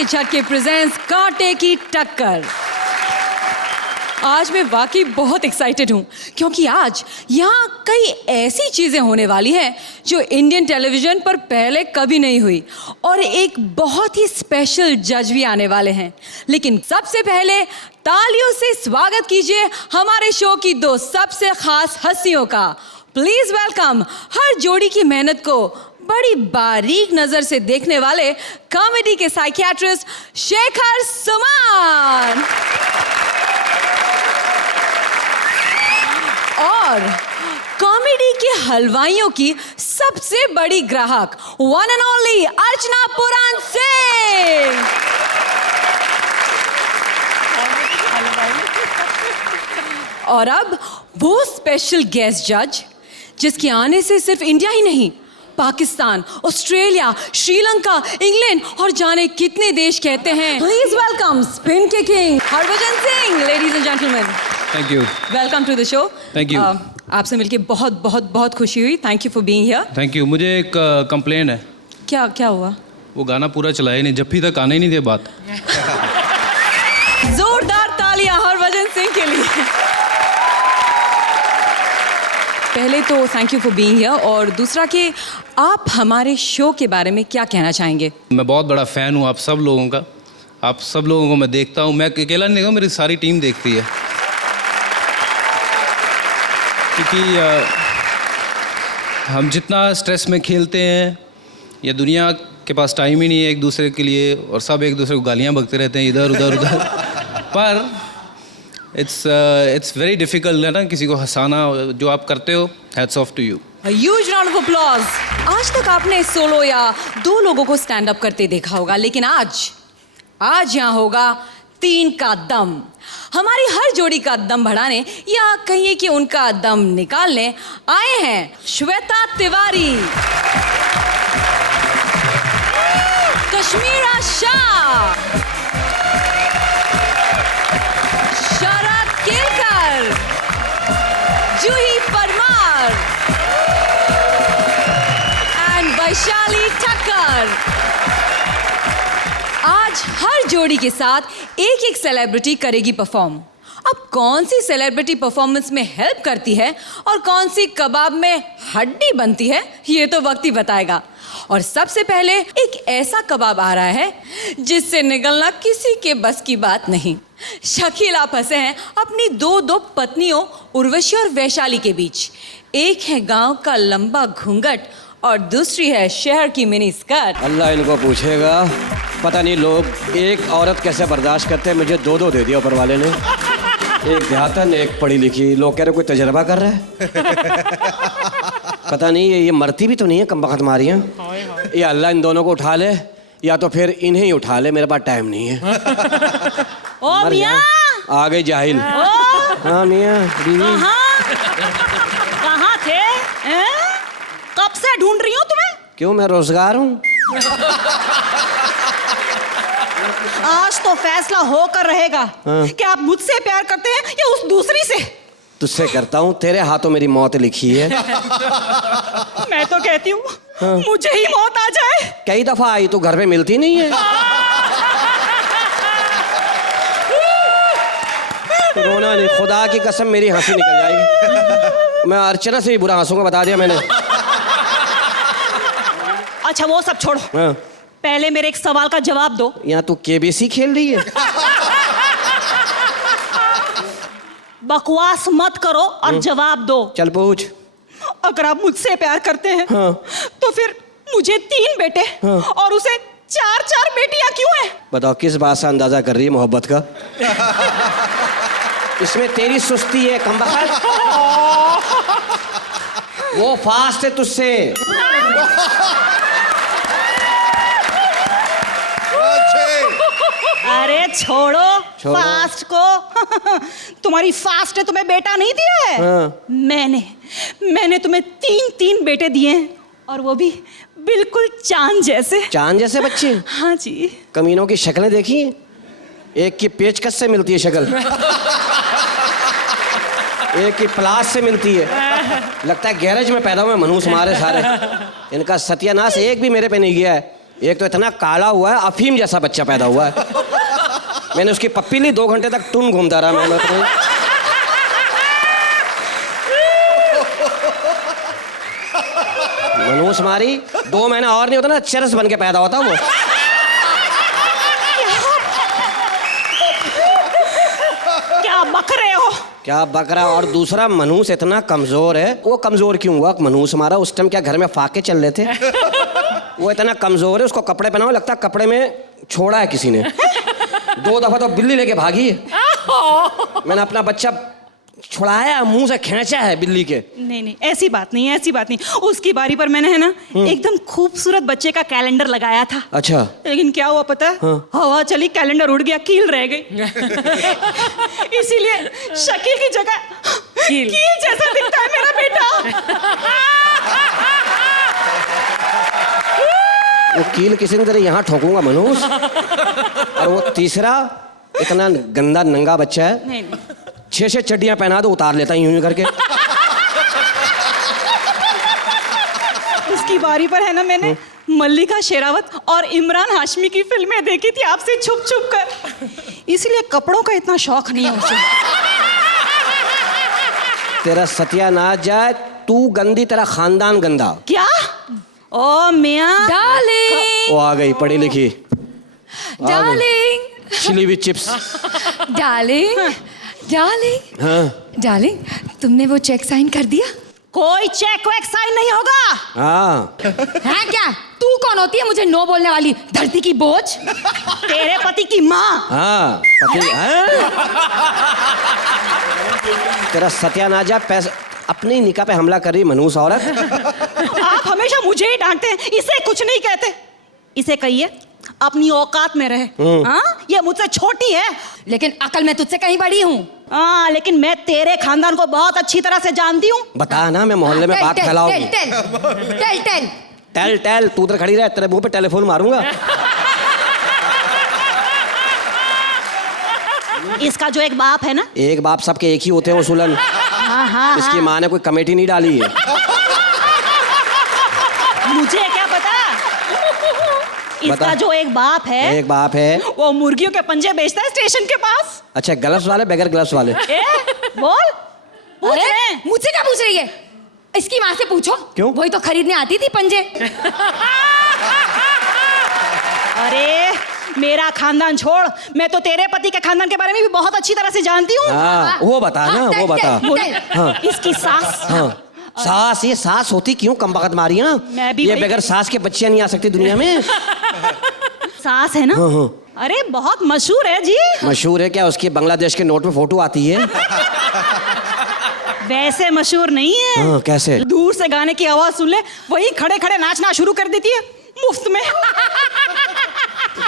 के झटके प्रेजेंट्स कांटे की टक्कर। आज मैं वाकई बहुत एक्साइटेड हूँ क्योंकि आज यहाँ कई ऐसी चीज़ें होने वाली हैं जो इंडियन टेलीविज़न पर पहले कभी नहीं हुई और एक बहुत ही स्पेशल जज भी आने वाले हैं। लेकिन सबसे पहले तालियों से स्वागत कीजिए हमारे शो की दो सबसे खास हस्तियों का। प्लीज़ वेलकम हर जोड़ी की मेहनत को बड़ी बारीक नज़र से देखने वाले कॉमेडी के साइकियाट्रिस्ट शेखर सुमन और कॉमेडी के हलवाइयों की सबसे बड़ी ग्राहक वन एंड ओनली अर्चना पुराण सिंह। और अब वो स्पेशल गेस्ट जज जिसके आने से सिर्फ इंडिया ही नहीं, पाकिस्तान, ऑस्ट्रेलिया, श्रीलंका, इंग्लैंड और जाने कितने देश कहते हैं। प्लीज वेलकम स्पिन के king Harbhajan Singh. Ladies and gentleman, thank you. Welcome to the show. Thank you. आपसे मिलके बहुत बहुत बहुत खुशी हुई। Thank you for being here. Thank you. मुझे एक कंप्लेन है। क्या क्या हुआ? वो गाना पूरा चला ही नहीं, जप्फी तक आने ही नहीं दे बात। जोरदार तालियां हरभजन सिंह के लिए। पहले तो thank you for being here और दूसरा कि आप हमारे शो के बारे में क्या कहना चाहेंगे? मैं बहुत बड़ा फ़ैन हूँ आप सब लोगों का। आप सब लोगों को मैं देखता हूँ। मैं अकेला नहीं देखता, मेरी सारी टीम देखती है क्योंकि हम जितना स्ट्रेस में खेलते हैं, ये दुनिया के पास टाइम ही नहीं है एक दूसरे के लिए और सब एक दूसरे को गालियाँ बकते रहते हैं इधर उधर उधर। पर इट्स वेरी डिफिकल्ट है ना किसी को हंसाना। जो आप करते हो, hats off to you. A huge round of applause। आज तक आपने सोलो या दो लोगों को स्टैंड अप करते देखा होगा, लेकिन आज यहाँ होगा 3 का दम। हमारी हर जोड़ी का दम बढ़ाने या कहिए कि उनका दम निकालने आए हैं श्वेता तिवारी, कश्मीरा शाह, शरद केलकर, जूही परमार एंड वैशाली ठक्कर। आज हर जोड़ी के साथ एक एक सेलिब्रिटी करेगी परफॉर्म। अब कौन सी सेलिब्रिटी परफॉर्मेंस में हेल्प करती है और कौन सी कबाब में हड्डी बनती है, ये तो वक्त ही बताएगा। और सबसे पहले एक ऐसा कबाब आ रहा है जिससे निकलना किसी के बस की बात नहीं। शकील आप फंसे हैं अपनी दो पत्नियों उर्वशी और वैशाली के बीच। एक है गांव का लंबा घूंघट और दूसरी है शहर की मिनी स्कर्ट। अल्लाह इनको पूछेगा, पता नहीं लोग एक औरत कैसे बर्दाश्त करते हैं। मुझे 2 दे दिया ऊपर वाले ने, एक देहातन एक पढ़ी लिखी। लोग कह रहे कोई तजर्बा कर रहा है। पता नहीं ये मरती भी तो नहीं है कमबख्त मारियाँ। ये अल्लाह इन दोनों को उठा ले या तो फिर इन्हें ही उठा ले, मेरे पास टाइम नहीं है। ओ मियां, आ गई जाहिल। हाँ मियां बीवी। कहाँ थे? कब से ढूंढ रही हूँ तुम्हें। क्यों, मैं रोजगार हूँ। आज तो फैसला होकर रहेगा कि आप मुझसे प्यार करते हैं या उस दूसरी से। तुझसे करता हूँ, तेरे हाथों मेरी मौत लिखी है। मैं तो कहती हूँ मुझे ही मौत आ जाए। कई दफा आई, तू घर पे मिलती नहीं है। रोना नहीं, खुदा की कसम मेरी हंसी निकल जाएगी। मैं अर्चना से भी बुरा हंसूंगा, बता दिया मैंने। अच्छा वो सब छोड़ो, हाँ। पहले मेरे एक सवाल का जवाब दो। यहाँ तू केबीसी खेल रही है। बकवास मत करो और जवाब दो। चल पूछ। अगर आप मुझसे प्यार करते हैं हाँ। तो फिर मुझे 3 बेटे और उसे 4 बेटियां क्यों हैं? बताओ किस बात से अंदाजा कर रही है मोहब्बत का? इसमें तेरी सुस्ती है कमबख्त। वो फास्ट है तुझसे। अरे छोड़ो फास्ट को। तुम्हारी फास्ट ने तुम्हें बेटा नहीं दिया है। हाँ। मैंने तुम्हें 3 बेटे दिए हैं और वो भी बिल्कुल चांद जैसे। चांद जैसे बच्चे? हाँ जी। कमीनों की शक्लें देखी? एक की पेचकस से मिलती है शक्ल, एक की प्लास से मिलती है। लगता है गैरेज में पैदा हुए मनहूस मारे सारे। इनका सत्यानाश एक भी मेरे पे नहीं गया है। एक तो इतना काला हुआ है, अफीम जैसा बच्चा पैदा हुआ है। मैंने उसकी पप्पी ली, 2 घंटे तक टून घूमता रहा मैं तो। मनहूस मारी, 2 महीना और नहीं होता ना, चरस बन के पैदा होता वो। क्या बक रहे हो? क्या बकरा। और दूसरा, मनहूस इतना कमजोर है। वो कमजोर क्यों हुआ? मनहूस मारा उस टाइम क्या घर में फाके चल रहे थे? वो इतना कमजोर है, उसको कपड़े पहनाओ लगता है कपड़े में छोड़ा है किसी ने। 2 दफा तो बिल्ली लेके भागी है। मैंने अपना बच्चा छुड़ाया, मुंह से खींचा है बिल्ली के। नहीं नहीं, ऐसी बात नहीं, ऐसी बात नहीं। उसकी बारी पर मैंने है ना एकदम खूबसूरत बच्चे का कैलेंडर लगाया था। अच्छा। लेकिन क्या हुआ पता है? हवा चली, कैलेंडर उड़ गया, कील रह गई। इसीलिए शकील की जगह कील जैसा दिखता है मेरा बेटा। वो कील किसी ने तेरे यहाँ ठोकूंगा मनहूस। और वो तीसरा, इतना गंदा नंगा बच्चा है। नहीं नहीं, 6 चड्डियां पहना दो, उतार लेता यूं यूं करके। उसकी बारी पर है ना, मैंने मल्लिका शेरावत और इमरान हाशमी की फिल्में देखी थी आपसे छुप छुप कर, इसलिए कपड़ों का इतना शौक नहीं है उसे। तेरा सत्यानाश जाए, तू गंदी, तेरा खानदान गंदा। क्या? ओ मियां डार्लिंग, वो आ गई पढ़ी लिखी, डार्लिंग, छिली हुई चिप्स। डार्लिंग, डार्लिंग, हाँ डार्लिंग, तुमने वो चेक साइन कर दिया? कोई चेक वेक साइन नहीं होगा। हाँ। है क्या? तू कौन होती है मुझे नो बोलने वाली, धरती की बोझ? तेरे पति की माँ। हाँ पति है। तेरा सत्यानाश जाए, पैसे अपनी निकाह पे हमला कर रही मनहूस औरत। आप हमेशा मुझे ही डांटते हैं, इसे कुछ नहीं कहते। इसे कहिए अपनी औकात में रहे। हाँ, ये मुझसे छोटी है, लेकिन अकल मैं तुझसे कहीं बड़ी हूँ। हाँ, लेकिन मैं तेरे खानदान को बहुत अच्छी तरह से जानती हूँ। बता ना, मैं मोहल्ले में बात फैलाऊंगी। टेल टेल, तू उधर खड़ी रह, तेरे मुंह पे टेलीफोन मारूंगा। इसका जो एक बाप है ना, एक बाप सबके एक ही होते हैं उसूलन। हाँ हाँ, इसकी माँ ने कोई कमेटी नहीं डाली है। मुझे क्या पता। इसका बता। जो एक बाप है, एक बाप है, वो मुर्गियों के पंजे बेचता है स्टेशन के पास। अच्छा, ग्लव्स वाले बगैर ग्लव्स वाले? ए, बोल, पूछ अरे, रहे हैं। मुझसे क्या पूछ रही है? इसकी माँ से पूछो। क्यों? वही तो खरीदने आती थी पंजे। अरे मेरा खानदान छोड़, मैं तो तेरे पति के खानदान के बारे में भी बहुत अच्छी तरह से जानती हूँ। हाँ, वो बता ना, वो बता। हाँ। इसकी सास। हाँ, सास, ये सास होती क्यों? कम बखत मारी है ना। मैं भी ये वही- बगैर सास के बच्चियां नहीं आ सकती दुनिया में। सास है ना। हाँ, हाँ। अरे बहुत मशहूर है जी। मशहूर है क्या? उसकी बांग्लादेश के नोट में फोटो आती है। वैसे मशहूर नहीं है। हाँ, कैसे? दूर से गाने की आवाज सुन ले, वही खड़े खड़े नाचना शुरू कर देती है मुफ्त में।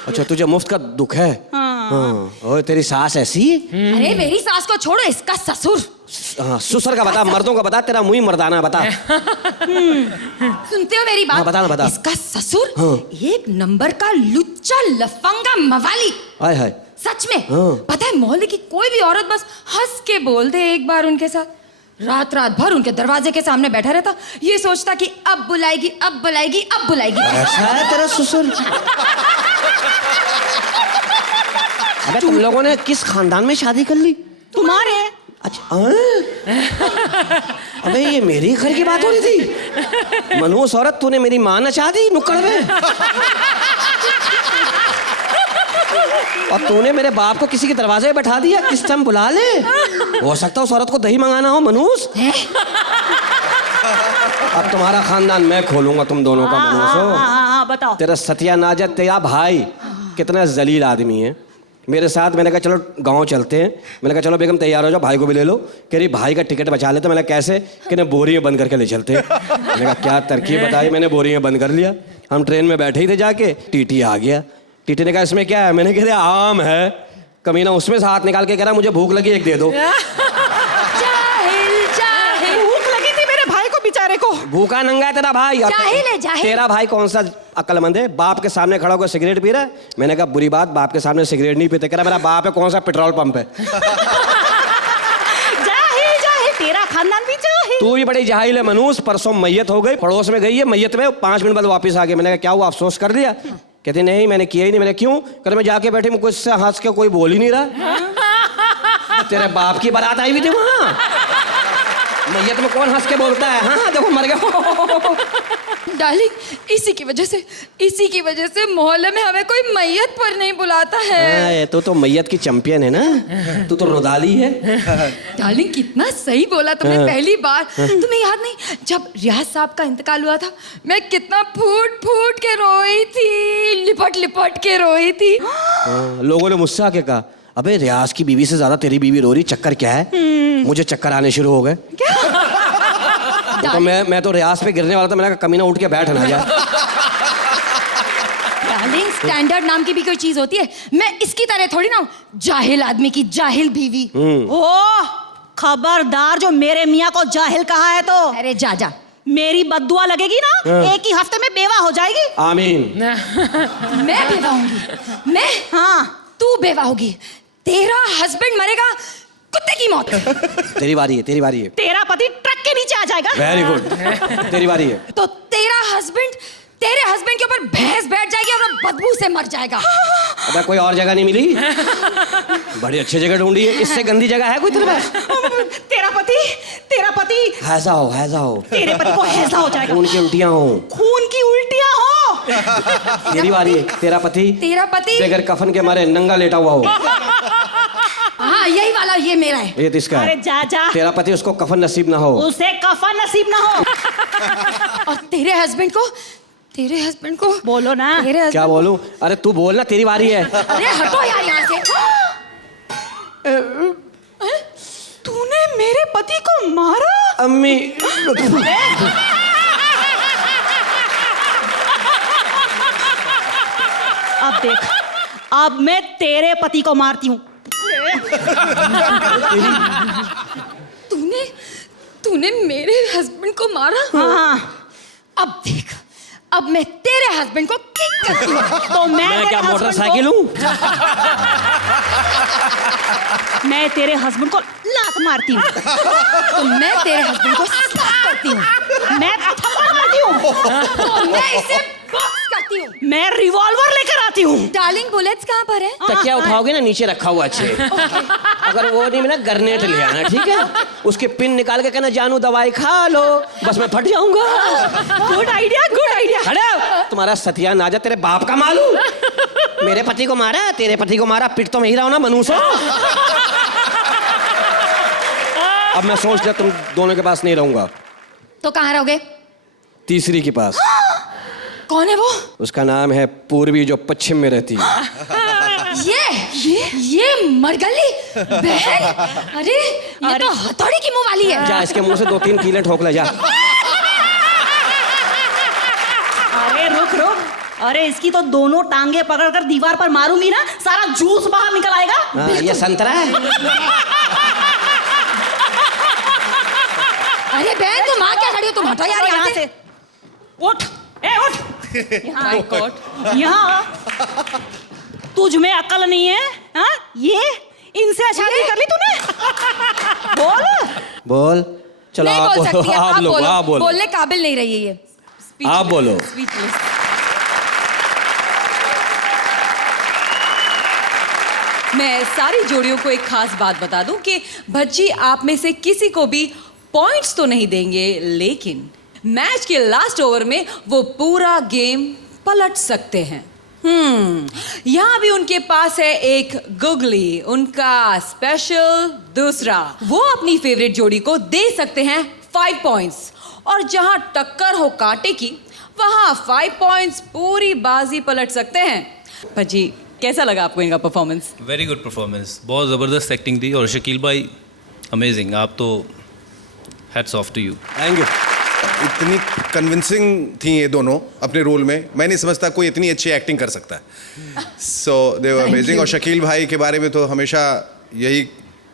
अच्छा, तुझे मुफ्त का दुख है? हाँ। और तेरी सास ऐसी? अरे मेरी सास को छोड़ो, इसका ससुर। हाँ, ससुर का बता, मर्दों का बता, तेरा मुंह ही मर्दाना है, बता। सुनते हो मेरी बात? हाँ, बता ना, बता। इसका ससुर हाँ। एक नंबर का लुच्चा लफंगा मवाली। हाय हाय। सच में। हाँ। पता है, मोहल्ले की कोई भी औरत बस हंस के बोल दे एक बार उनके साथ, रात रात भर उनके दरवाजे के सामने बैठा रहता, ये सोचता कि अब बुलाएगी, अब बुलाएगी, अब बुलाएगी। ऐसा है तेरा ससुर? अबे तुम लोगों ने किस खानदान में शादी कर ली? तुम्हारे। अच्छा, अबे ये मेरी घर की बात हो रही थी। मनहूस औरत, तूने मेरी माँ नचा दी नुक्कड़ में। और तूने मेरे बाप को किसी के दरवाजे पे बैठा दिया, किस टाइम बुला ले। हो सकता है उस औरत को दही मंगाना हो मनहूस। अब तुम्हारा खानदान मैं खोलूंगा, तुम दोनों का। मनहूस हो, हाँ, बताओ। तेरा सत्यानाश, तेरा भाई कितना जलील आदमी है। मेरे साथ, मैंने कहा चलो गांव चलते हैं। मैंने कहा चलो बेगम तैयार हो जाओ, भाई को भी ले लो। कह रही भाई का टिकट बचा लेते। मैंने कैसे? कि ना बोरी में बंद करके ले चलते। मैंने कहा क्या तरकीब बताई। मैंने बोरी में बंद कर लिया। हम ट्रेन में बैठे ही थे, जाके टीटी आ गया। टीटी ने कहा इसमें क्या है? मैंने कहा आम है। कमीना उसमें से हाथ निकाल के कह रहा मुझे भूख लगी, एक दे दो। जाहिल, जाहिल। भूख लगी थी मेरे भाई को बेचारे को। भूखा नंगा है तेरा भाई। जाहिल है, जाहिल। तेरा भाई कौन सा अक्लमंद है? बाप के सामने खड़ा होकर सिगरेट पी रहा है। मैंने कहा बुरी बात, बाप के सामने सिगरेट नहीं पीते। कह रहा मेरा बाप है, कौन सा पेट्रोल पंप है? जाहिल, जाहिल, तेरा खानदान भी जाहिल। तू भी बड़ी जाहिल है मनूस। परसों मैयत हो गई, पड़ोस में गई है मैयत में, 5 मिनट बाद वापस आ गई। मैंने कहा क्या हुआ, अफसोस कर दिया? कहते नहीं मैंने किया ही नहीं। मैंने क्यों? कहते मैं जाके बैठी, मुझको इससे हंस के कोई बोल ही नहीं रहा। तेरे बाप की बारात आई हुई थी वहाँ, मैयत में कौन हंस के बोलता है? हाँ देखो मर गया। डार्लिंग, इसी की वजह से मोहल्ले में हमें कोई मैयत पर नहीं बुलाता है। तू तो मैयत की चैंपियन है ना, तू तो रुदाली है। डार्लिंग, कितना सही बोला तुमने पहली बार। तुम्हें याद नहीं जब रियाज साहब का इंतकाल हुआ था, मैं कितना फूट फूट के रोई थी, लिपट लिपट के रोई थी। लोगों ने मुझसे आके कहा अबे रियाज की बीवी से ज्यादा तेरी बीवी रो रही, चक्कर क्या है? मुझे चक्कर आने शुरू हो गए। तो मैं तो रियाज पे गिरने वाला था। मैंने कहा कमीना उठ के बैठ ना जा। डार्लिंग, स्टैंडर्ड नाम की भी कोई चीज होती है। मैं इसकी तरह थोड़ी ना हूँ, जाहिल आदमी की जाहिल बीवी। ओ खबरदार, जो मेरे मियाँ को जाहिल कहा है तो अरे जा जा, मेरी बद्दुआ लगेगी ना, एक ही हफ्ते में बेवा हो जाएगी। आमीन। मैं बेवा होंगी। मैं? हाँ, तू बेवा होगी। तेरा हस्बैंड मरेगा कुत्ते की मौत। तेरी बारी है, तेरी बारी है। तेरा पति ट्रक के नीचे आ जाएगा। वेरी गुड, तेरी बारी है। तो तेरे हस्बैंड के ऊपर भैंस बैठ जाएगी और वो बदबू से मर जाएगा। अबे कोई और जगह नहीं मिली? बड़ी अच्छी जगह ढूंढी है, इससे गंदी जगह है कोई तेरे पास? तेरा पति हैजा हो। तेरे पति को हैजा हो जाएगा। खून की उल्टियां हो। खून की उल्टियां हो। तेरी बारी है। तेरा पति बगैर कफन के मारे नंगा लेटा हुआ हो। हाँ, यही वाला ये मेरा है। ये किसका है? अरे जा जा, तेरा पति उसको कफन नसीब ना हो। उसे कफन नसीब ना हो। और तेरे हस्बैंड को बोलो ना। क्या बोलूं? अरे तू बोल ना, तेरी बारी है। अरे हटो यार यहाँ से। तूने मेरे पति को मारा? अम्मी अब देख, अब मैं तेरे पति को मारती हूँ। तूने मेरे हस्बैंड को मारा? हाँ। अब देख, अब मैं तेरे हस्बैंड को किक करती हूँ। तो मैं क्या मोटरसाइकिल हूँ? मैं तेरे हस्बैंड को लात मारती हूँ। तो मैं तेरे हस्बैंड को स्लैप करती हूँ। मैं थप्पड़ मारती हूँ। तो मैं इसे बॉक्स करती हूँ। मैं रिवॉल्वर लेकर आती हूँ। डार्लिंग, बुलेट्स कहाँ पर है? तकिया उठाओगे ना, नीचे रखा हुआ अच्छे। अगर वो नहीं मिला, ग्रेनेड ले आना, ठीक है? उसके पिन निकाल के कहना जानू दवाई खा लो, बस मैं फट जाऊंगा। Good idea. खड़ा, तुम्हारा सत्यानाश, तेरे बाप का मालूम। मेरे पति को मारा, तेरे पति को मारा, पिट तो मैं ही रहा हूं ना मनूसो। अब मैं सोच लिया तुम दोनों के पास नहीं रहूंगा। तो कहाँ रहोगे? तीसरी के पास। कौन है वो? उसका नाम है पूर्वी, जो पश्चिम में रहती है। ये मरगली बहन। अरे ये तो हथौड़ी की मुंह वाली है। जा इसके मुंह से 2-3 कीले ठोक ले जा। अरे रुक। अरे इसकी तो दोनों टांगे पकड़कर दीवार पर मारूंगी ना, सारा जूस बाहर निकल आएगा। हाँ, ये संतरा है। अरे बहन, तुम आ क्या खड़ी हो? तुम हटो यार यहाँ से। उठ। यहाँ तुझ में अकल नहीं है? हाँ, ये इनसे शादी कर ली तूने? बोल। चलो नहीं आप बोल सकती है, आप लोग आप बोलो। बोलने काबिल नहीं रही है ये। आप बोलो। मैं सारी जोड़ियों को एक खास बात बता दूं कि भज्जी आप में से किसी को भी पॉइंट्स तो नहीं देंगे, लेकिन मैच के लास्ट ओवर में वो पूरा गेम पलट सकते हैं। यहाँ भी उनके पास है एक गुगली, उनका स्पेशल दूसरा। वो अपनी फेवरेट जोड़ी को दे सकते हैं 5 पॉइंट्स, और जहां टक्कर हो कांटे की, वहां 5 पॉइंट्स पूरी बाजी पलट सकते हैं। भज्जी, कैसा लगा आपको इनका परफॉर्मेंस? वेरी गुड परफॉर्मेंस, बहुत ज़बरदस्त एक्टिंग थी। और शकील भाई अमेजिंग, आप तो hats off to you. Thank you. इतनी कन्विंसिंग थी ये दोनों अपने रोल में, मैं नहीं समझता कोई इतनी अच्छी एक्टिंग कर सकता है। सो दे वर अमेजिंग। और शकील भाई के बारे में तो हमेशा यही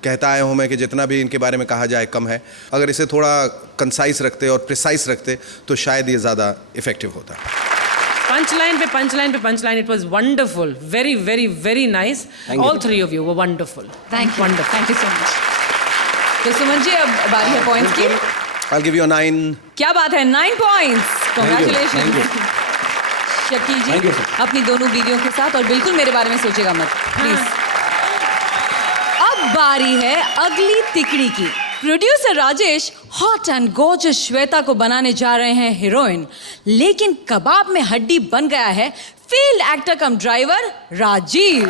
कहता आया हूँ मैं कि जितना भी इनके बारे में कहा जाए कम है। अगर इसे थोड़ा कंसाइज रखते और प्रिसाइज रखते तो शायद ये ज़्यादा इफेक्टिव होता। पंचलाइन पे punchline, it was wonderful, very very very nice. All three of you were wonderful. Thank you so much. तो सुमन जी, अब बारी है पॉइंट्स की। I'll give you a 9. क्या बात है, 9 points, congratulation Shakeel Thank ji you, sir. अपनी दोनों बीवियों के साथ, और बिल्कुल मेरे बारे में सोचेगा मत प्लीज। अब बारी है अगली तिकड़ी की। Producer Rajesh hot and gorgeous Shweta को बनाने जा रहे हैं हीरोइन, लेकिन कबाब में हड्डी बन गया है field actor cum driver Rajiv.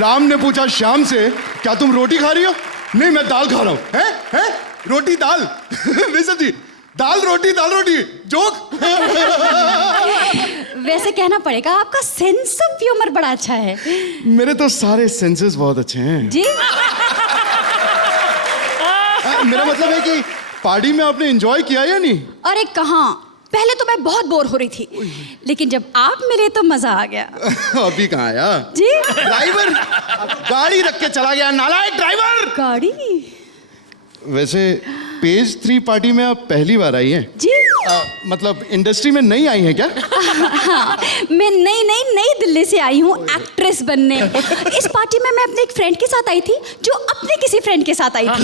Ram ने पूछा श्याम से, क्या तुम रोटी खा रही हो? नहीं, मैं दाल खा रहा हूं। हैं? रोटी दाल? बेसब जी, दाल रोटी जोक। वैसे कहना पड़ेगा आपका सेंस ऑफ ह्यूमर बड़ा अच्छा है मेरे तो सारे सेंसेस बहुत अच्छे हैं। जी। मेरा मतलब है कि पार्टी में आपने एंजॉय किया या नहीं? अरे कहाँ, पहले तो मैं बहुत बोर हो रही थी, लेकिन जब आप मिले तो मजा आ गया। अभी कहाँ आया? जी। ड्राइवर गाड़ी रख के चला गया, नालायक ड्राइवर। गाड़ी? वैसे पेज 3 पार्टी में आप पहली बार आई हैं? जी। मतलब इंडस्ट्री में नई आई हैं क्या? हाँ, मैं नई दिल्ली से आई हूँ एक्ट्रेस बनने। इस पार्टी में मैं अपने एक फ्रेंड के साथ आई थी, जो अपने किसी फ्रेंड के साथ आई थी।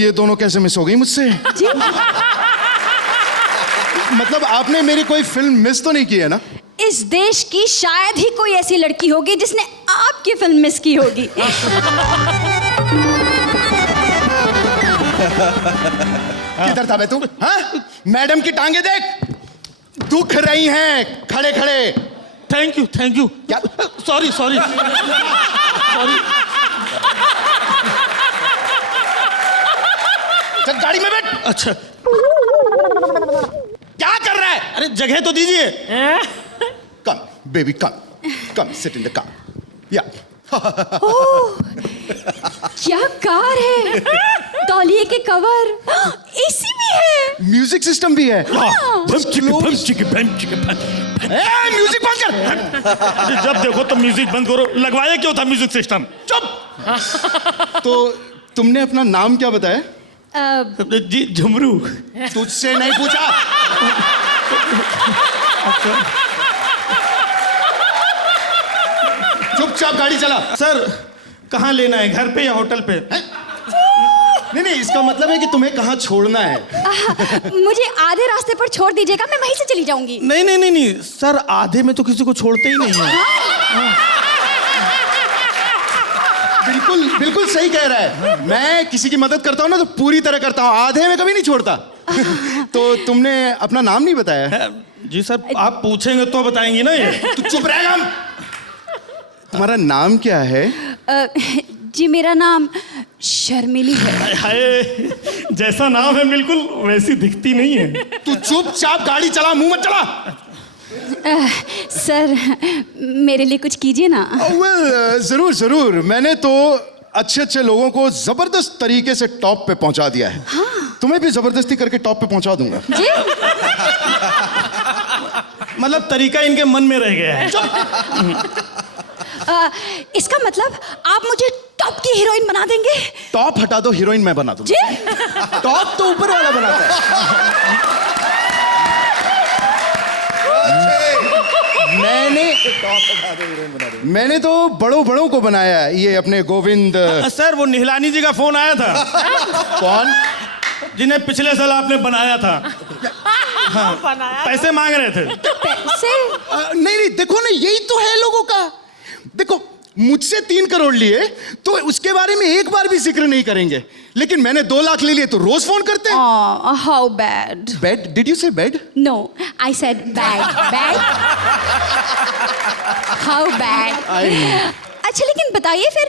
ये दोनों कैसे मिस हो गई मुझसे? जी। मतलब आपने मेरी कोई फिल्म मिस तो नहीं की है ना? इस देश की शायद ही कोई ऐसी लड़की होगी जिसने आपकी फिल्म मिस की होगी। किधर था बे तू? हाँ? मैडम की टांगे देख, दुख रही हैं खड़े खड़े। थैंक यू क्या? सॉरी चल गाड़ी में बैठ। अच्छा, क्या कर रहा है? अरे जगह तो दीजिए। Come baby, come sit in the car. या क्या कार है, तौलिए के कवर, एसी भी है, म्यूजिक सिस्टम भी है। म्यूजिक म्यूजिक बंद कर। जब देखो तो म्यूजिक बंद करो, लगवाया क्यों था म्यूजिक सिस्टम? चुप। तो तुमने अपना नाम क्या बताया? जी झुमरू। तुझसे नहीं पूछा। चुपचाप गाड़ी चला। सर कहाँ लेना है, घर पे या होटल पे? नहीं, इसका मतलब है कि तुम्हें कहाँ छोड़ना है। मुझे आधे रास्ते पर छोड़ दीजिएगा, मैं वहीं से चली जाऊंगी। नहीं सर, आधे में तो किसी को छोड़ते ही नहीं है। बिल्कुल सही कह रहा है। मैं किसी की मदद करता हूँ ना तो पूरी तरह करता हूँ, आधे में कभी नहीं छोड़ता। तो तुमने अपना नाम नहीं बताया? जी सर, आप पूछेंगे तो बताएंगी ना ये। तू चुप रहेगा। तुम्हारा नाम क्या है? जी मेरा नाम शर्मिली है। हाय, जैसा नाम है बिल्कुल वैसी दिखती नहीं है। तू चुपचाप गाड़ी चला, मुंह मत चला। सर मेरे लिए कुछ कीजिए ना। जरूर। मैंने तो अच्छे लोगों को जबरदस्त तरीके से टॉप पे पहुंचा दिया है। हाँ। तुम्हें भी जबरदस्ती करके टॉप पे पहुंचा दूंगा। जी। मतलब तरीका इनके मन में रह गया है। इसका मतलब आप मुझे टॉप की हीरोइन बना देंगे? टॉप हटा दो, हीरोइन मैं बना दूंगा। जी। टॉप तो ऊपर वाला बनाता है। मैंने तो बड़ों को बनाया है। ये अपने गोविंद। सर वो निहलानी जी का फोन आया था। कौन? जिन्हें पिछले साल आपने बनाया था। हाँ, पैसे मांग रहे थे। पैसे? नहीं, देखो ना, यही तो है लोगों का। देखो, मुझसे 3 करोड़ लिए तो उसके बारे में एक बार भी जिक्र नहीं करेंगे, लेकिन मैंने 2 लाख ले लिए तो रोज फोन करते हैं। How bad. Bed? Did you say bed? No, I said bad. How bad. अच्छा लेकिन बताइए फिर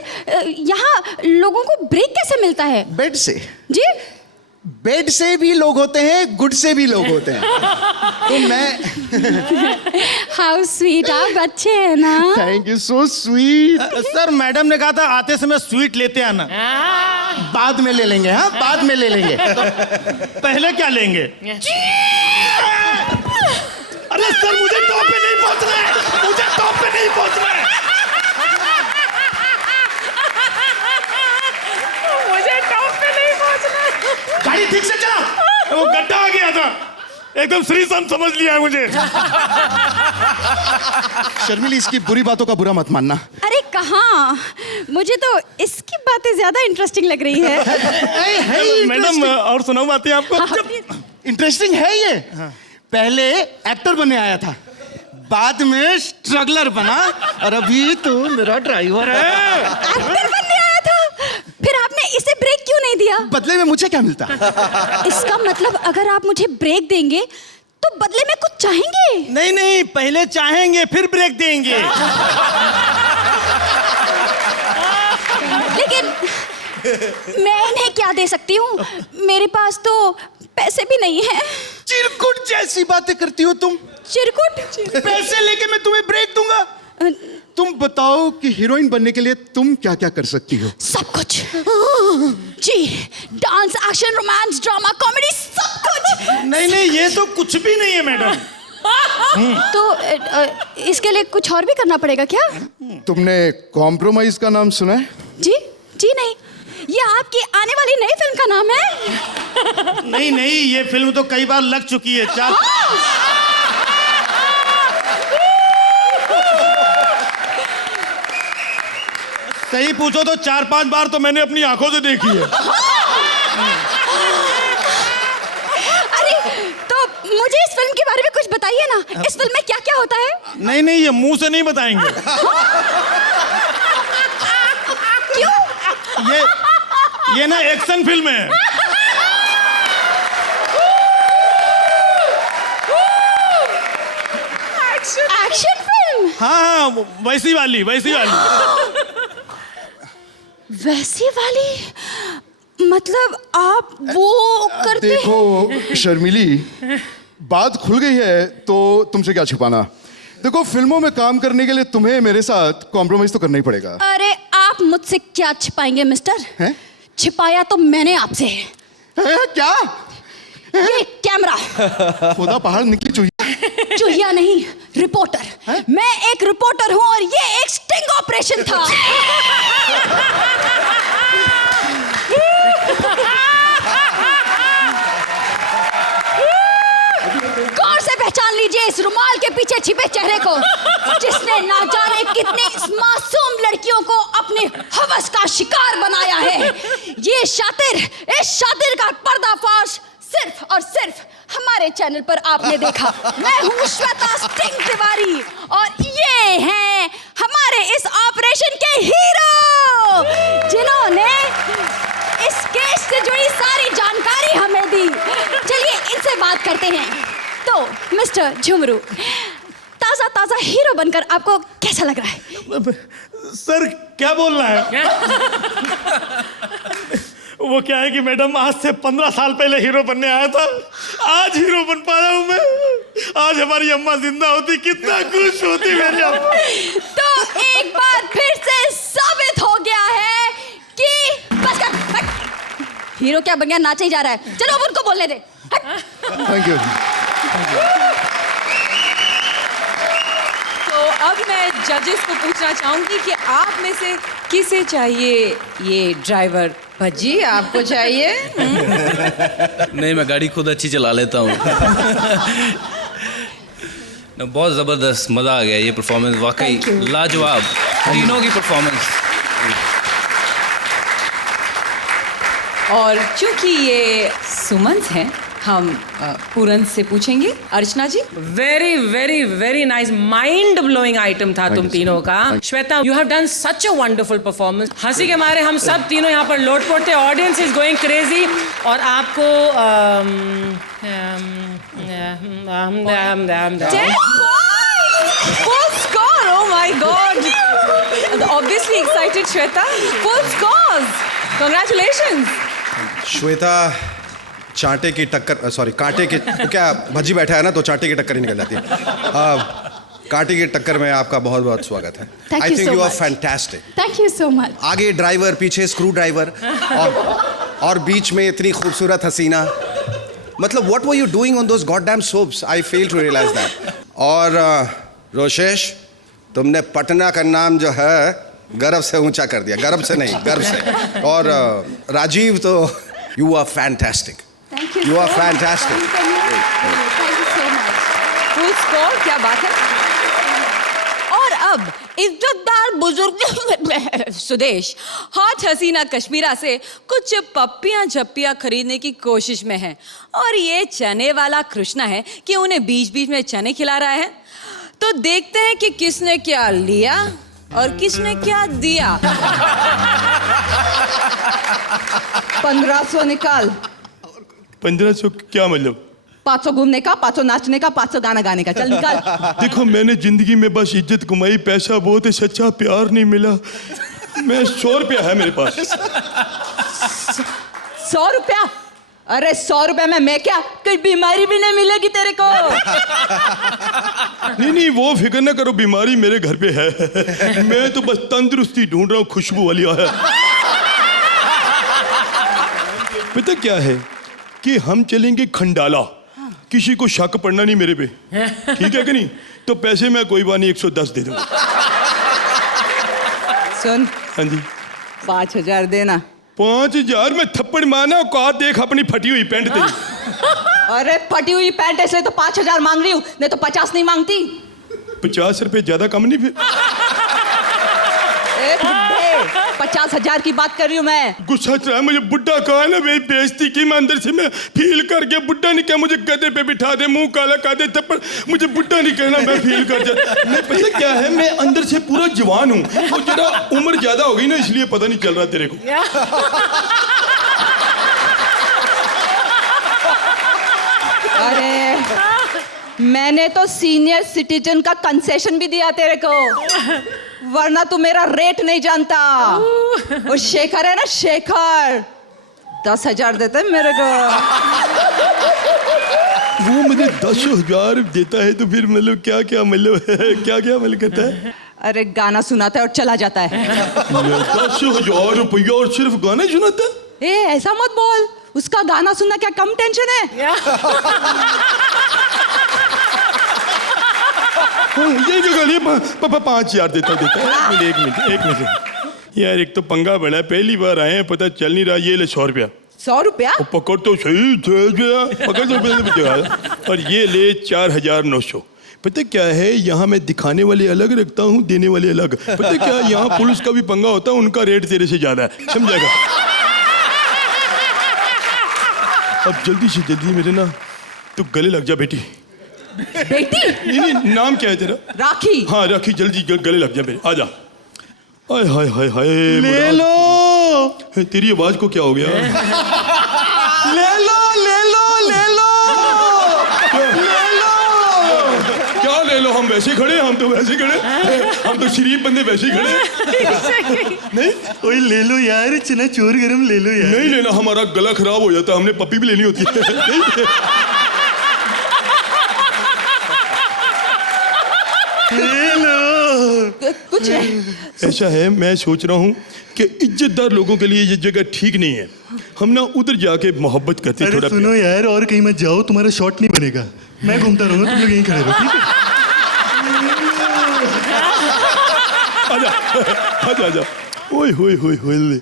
यहाँ लोगों को ब्रेक कैसे मिलता है? बेड से? जी। बेड से भी लोग होते हैं, गुड से भी लोग होते हैं। तो मैं हाउ स्वीट, आप अच्छे हैं ना? Thank you, so sweet. Sir madam ने कहा था आते समय स्वीट लेते आना। बाद में ले लेंगे। हाँ, बाद में ले लेंगे। पहले क्या लेंगे? अरे सर मुझे टॉप पे नहीं पहुंचना है, मुझे टॉप पे नहीं पहुंचना है। मुझे टॉप पे नहीं पहुंचना है। गाड़ी ठीक से चला। वो गड्ढा आ गया था, एकदम श्री संत समझ लिया है मुझे। शर्मिली, इसकी बुरी बातों का बुरा मत मानना। अरे कहाँ, मुझे तो इसकी बातें ज्यादा इंटरेस्टिंग लग रही है। है ही मैडम interesting। और सुनाओ बातें आपको। इंटरेस्टिंग है ये। पहले एक्टर बनने आया था, बाद में स्ट्रगलर बना, और अभी तो मेरा ड्राइवर है। एक्टर बनने आया था, फिर आपने इसे ब्रेक क्यों नहीं दिया? बदले में मुझे क्या मिलता? इसका मतलब अगर आप मुझे ब्रेक देंगे तो बदले में कुछ चाहेंगे? नहीं नहीं, पहले चाहेंगे फिर ब्रेक देंगे। लेकिन मैं इन्हें क्या दे सकती हूँ? मेरे पास तो पैसे भी नहीं है। चिरकुट जैसी बातें करती हो तुम। चिरकुट? पैसे लेके मैं तुम्हें ब्रेक दूंगा? तुम बताओ कि हीरोइन बनने के लिए तुम क्या क्या कर सकती हो? सब कुछ जी, dance, action, romance, drama, comedy, सब कुछ। नहीं नहीं, ये तो कुछ भी नहीं है मैडम। तो इसके लिए कुछ और भी करना पड़ेगा क्या? तुमने कॉम्प्रोमाइज का नाम सुना है? जी जी नहीं, ये आपकी आने वाली नई फिल्म का नाम है। नहीं नहीं, ये फिल्म तो कई बार लग चुकी है। चार सही पूछो तो 4-5 बार तो मैंने अपनी आंखों से देखी है। अरे तो मुझे इस फिल्म के बारे में कुछ बताइए ना, इस फिल्म में क्या क्या होता है? नहीं नहीं, ये मुंह से नहीं बताएंगे। क्यों? ये ना एक्शन फिल्म है। Action film? हाँ हाँ, वैसी वाली। वैसी वाली? मतलब आप वो करते हैं? देखो शर्मिली, बात खुल गई है तो तुमसे क्या छुपाना। देखो, फिल्मों में काम करने के लिए तुम्हें मेरे साथ कॉम्प्रोमाइज तो करना ही पड़ेगा। अरे आप मुझसे क्या छिपाएंगे मिस्टर? हैं? छिपाया तो मैंने आपसे है। क्या? ये कैमरा। खुदा पहाड़ निकली चुहिया। चूहिया नहीं, रिपोर्टर। मैं एक रिपोर्टर हूँ और ये एक स्टिंग ऑपरेशन था। गौर से पहचान लीजिए इस रुमाल के पीछे छिपे चेहरे को, जिसने ना जाने कितनी मासूम लड़कियों को अपने हवस का शिकार बनाया है। ये शातिर, इस शातिर का पर्दाफाश सिर्फ और सिर्फ हमारे चैनल पर आपने देखा। मैं हूँ श्वेता स्टिंग तिवारी और ये हैं हमारे इस ऑपरेशन के हीरो, जिन्होंने इस केस से जुड़ी सारी जानकारी हमें दी। चलिए इनसे बात करते हैं। तो मिस्टर झुमरू, ताजा ताजा हीरो बनकर आपको कैसा लग रहा है? सर क्या बोल रहा है? वो क्या है कि मैडम, आज से 15 साल पहले हीरो बनने आया था, आज हीरो बन पाया हूँ मैं। आज हमारी अम्मा जिंदा होती कितना खुश होती मेरी अम्मा। तो एक बार फिर से साबित हो गया है कि बस कर, हट। हीरो क्या बन गया, नाचे ही जा रहा है। चलो अब उनको बोलने दे। Thank you. तो अब मैं जजेस को पूछना चाहूंगी कि आप में से किसे चाहिए ये ड्राइवर? भज्जी आपको चाहिए? नहीं, मैं गाड़ी खुद अच्छी चला लेता हूँ। बहुत ज़बरदस्त, मज़ा आ गया। ये परफॉर्मेंस वाकई लाजवाब, तीनों की परफॉर्मेंस। और चूंकि ये सुमंस हैं, हम पूरन से पूछेंगे। Archana ji. Very very very nice, mind blowing item था तुम तीनों का। Shweta, you have done such a wonderful performance. हंसी के मारे हम सब तीनों यहाँ पर लोटपोट थे, ऑडियंस इज गोइंग क्रेजी। और आपको Full score! Oh my God! Obviously excited, Shweta. Full scores. Congratulations. Shweta चांटे की टक्कर, सॉरी कांटे की, क्या भज्जी बैठा है ना तो चांटे की टक्कर ही निकल जाती है। कांटे की टक्कर में आपका बहुत बहुत स्वागत है। Thank I you think so you are much. Fantastic. Thank you so much. आगे ड्राइवर, पीछे स्क्रू ड्राइवर, और बीच में इतनी खूबसूरत हसीना। मतलब what were you doing on those goddamn soaps? I fail to realise that. और रोशेश, तुमने पटना का नाम जो है गर्व से ऊंचा कर दिया। गर्व से नहीं, गर्व से। और राजीव, तो you are fantastic. Thank you. You are fantastic. Thank you so much. Full score, क्या बात है। और अब इज्जतदार बुजुर्ग सुदेश हॉट हसीना कश्मीरा से कुछ पप्पियां झप्पियां खरीदने की कोशिश में है और ये चने वाला कृष्णा है कि उन्हें बीच बीच में चने खिला रहा है। तो देखते हैं कि किसने क्या लिया और किसने क्या दिया। 1500 निकाल। 1500 क्या मतलब? 500 घूमने का, 500 नाचने का, 500 गाना गाने का। चल निकाल। देखो मैंने जिंदगी में बस इज्जत कमाई, पैसा बहुत है, सच्चा प्यार नहीं मिला। मैं 100 रुपया है मेरे पास। 100 रुपया? अरे 100 रुपए में मैं क्या, कोई बीमारी भी नहीं मिलेगी तेरे को। नहीं वो फिक्र ना करो, बीमारी मेरे घर पे है। मैं तो बस तंदुरुस्ती ढूंढ रहा हूँ, खुशबू वाली है। पता क्या है कि हम चलेंगे खंडाला, किसी को शक पड़ना नहीं मेरे पे, ठीक है कि नहीं? तो पैसे मैं कोई बात नहीं 110 दे दूंगा। सुन, हाँ जी 5000 देना। 5000 में थप्पड़ मारना, औकात देख अपनी फटी हुई पैंट तेरी। अरे फटी हुई पैंट इसलिए तो 5000 मांग रही हूँ, नहीं तो 50 नहीं मांगती। 50 रुपए ज्यादा कम नहीं फिर? 50,000 की बात कर रही हूँ मैं। गुस्सा चढ़ा है मुझे, बुड्ढा कहा ना मेरी बेइज्जती की, मैं अंदर से मैं फील कर गया। बुड्ढा नहीं क्या, मुझे गधे पे बिठा दे, मुंह काला कर दे, थप्पड़, मुझे बुड्ढा नहीं कहना, मैं फील कर जा। मैं पता क्या है, मैं अंदर से पूरा जवान हूँ, वो जरा उम्र ज्यादा हो गई ना, इसलिए पता नहीं चल रहा तेरे को। अरे मैंने तो सीनियर सिटीजन का कंसेशन भी दिया तेरे को, वरना तू मेरा रेट नहीं जानता। वो शेखर है ना, शेखर 10,000 देते मेरे को। वो मुझे 10,000 देता है तो फिर मतलब क्या क्या मतलब क्या क्या मतलब कहता है? अरे गाना सुनाता है और चला जाता है। 10,000 रुपया और सिर्फ गाने सुनाता है? ए ऐसा मत बोल, उसका गाना सुनना क्या कम टेंशन है? ये क्या गाली, 5,000 देता है। एक मिनट यार, एक तो पंगा बड़ा है, पहली बार आए हैं, पता चल नहीं रहा। ये ले 100 रुपया। 100 रुपया? पकड़ तो सही, पकड़ तो। और ये ले 4,900। पता क्या है, यहाँ मैं दिखाने वाले अलग रखता हूँ, देने वाले अलग। पता क्या, यहाँ पुलिस का भी पंगा होता है, उनका रेट तेरे से ज्यादा है, समझेगा? अब जल्दी से जल्दी मेरे ना तू गले लग जा बेटी। बेटी? नहीं, नाम क्या है तेरा? राखी। हाँ राखी, जल्दी गले लग जा मेरे, आ जा। हाय हाय हाय हाय, ले लो। तेरी आवाज को क्या हो गया? ले लो ले लो ले लो ले लो। क्या ले लो? हम वैसे खड़े, हम तो वैसे खड़े, हम तो शरीफ बंदे वैसे ही खड़े। नहीं ओए ले लो यार, चना चोर गरम ले लो यार। नहीं लेना, हमारा गला खराब हो जाता है, हमने पप्पी भी लेनी होती है। ले लो। कुछ नहीं। ऐसा है, मैं सोच रहा हूँ कि इज्जतदार लोगों के लिए ये जगह ठीक नहीं है, हम ना उधर जाके मोहब्बत करते। अरे थोड़ा सुनो यार, और कहीं मत जाओ, तुम्हारा शॉट नहीं बनेगा। मैं घूमता रहूंगा, तुम लोग यहीं खड़े रहो, ठीक है? आजा आजा आजा। ओए होए होए होए,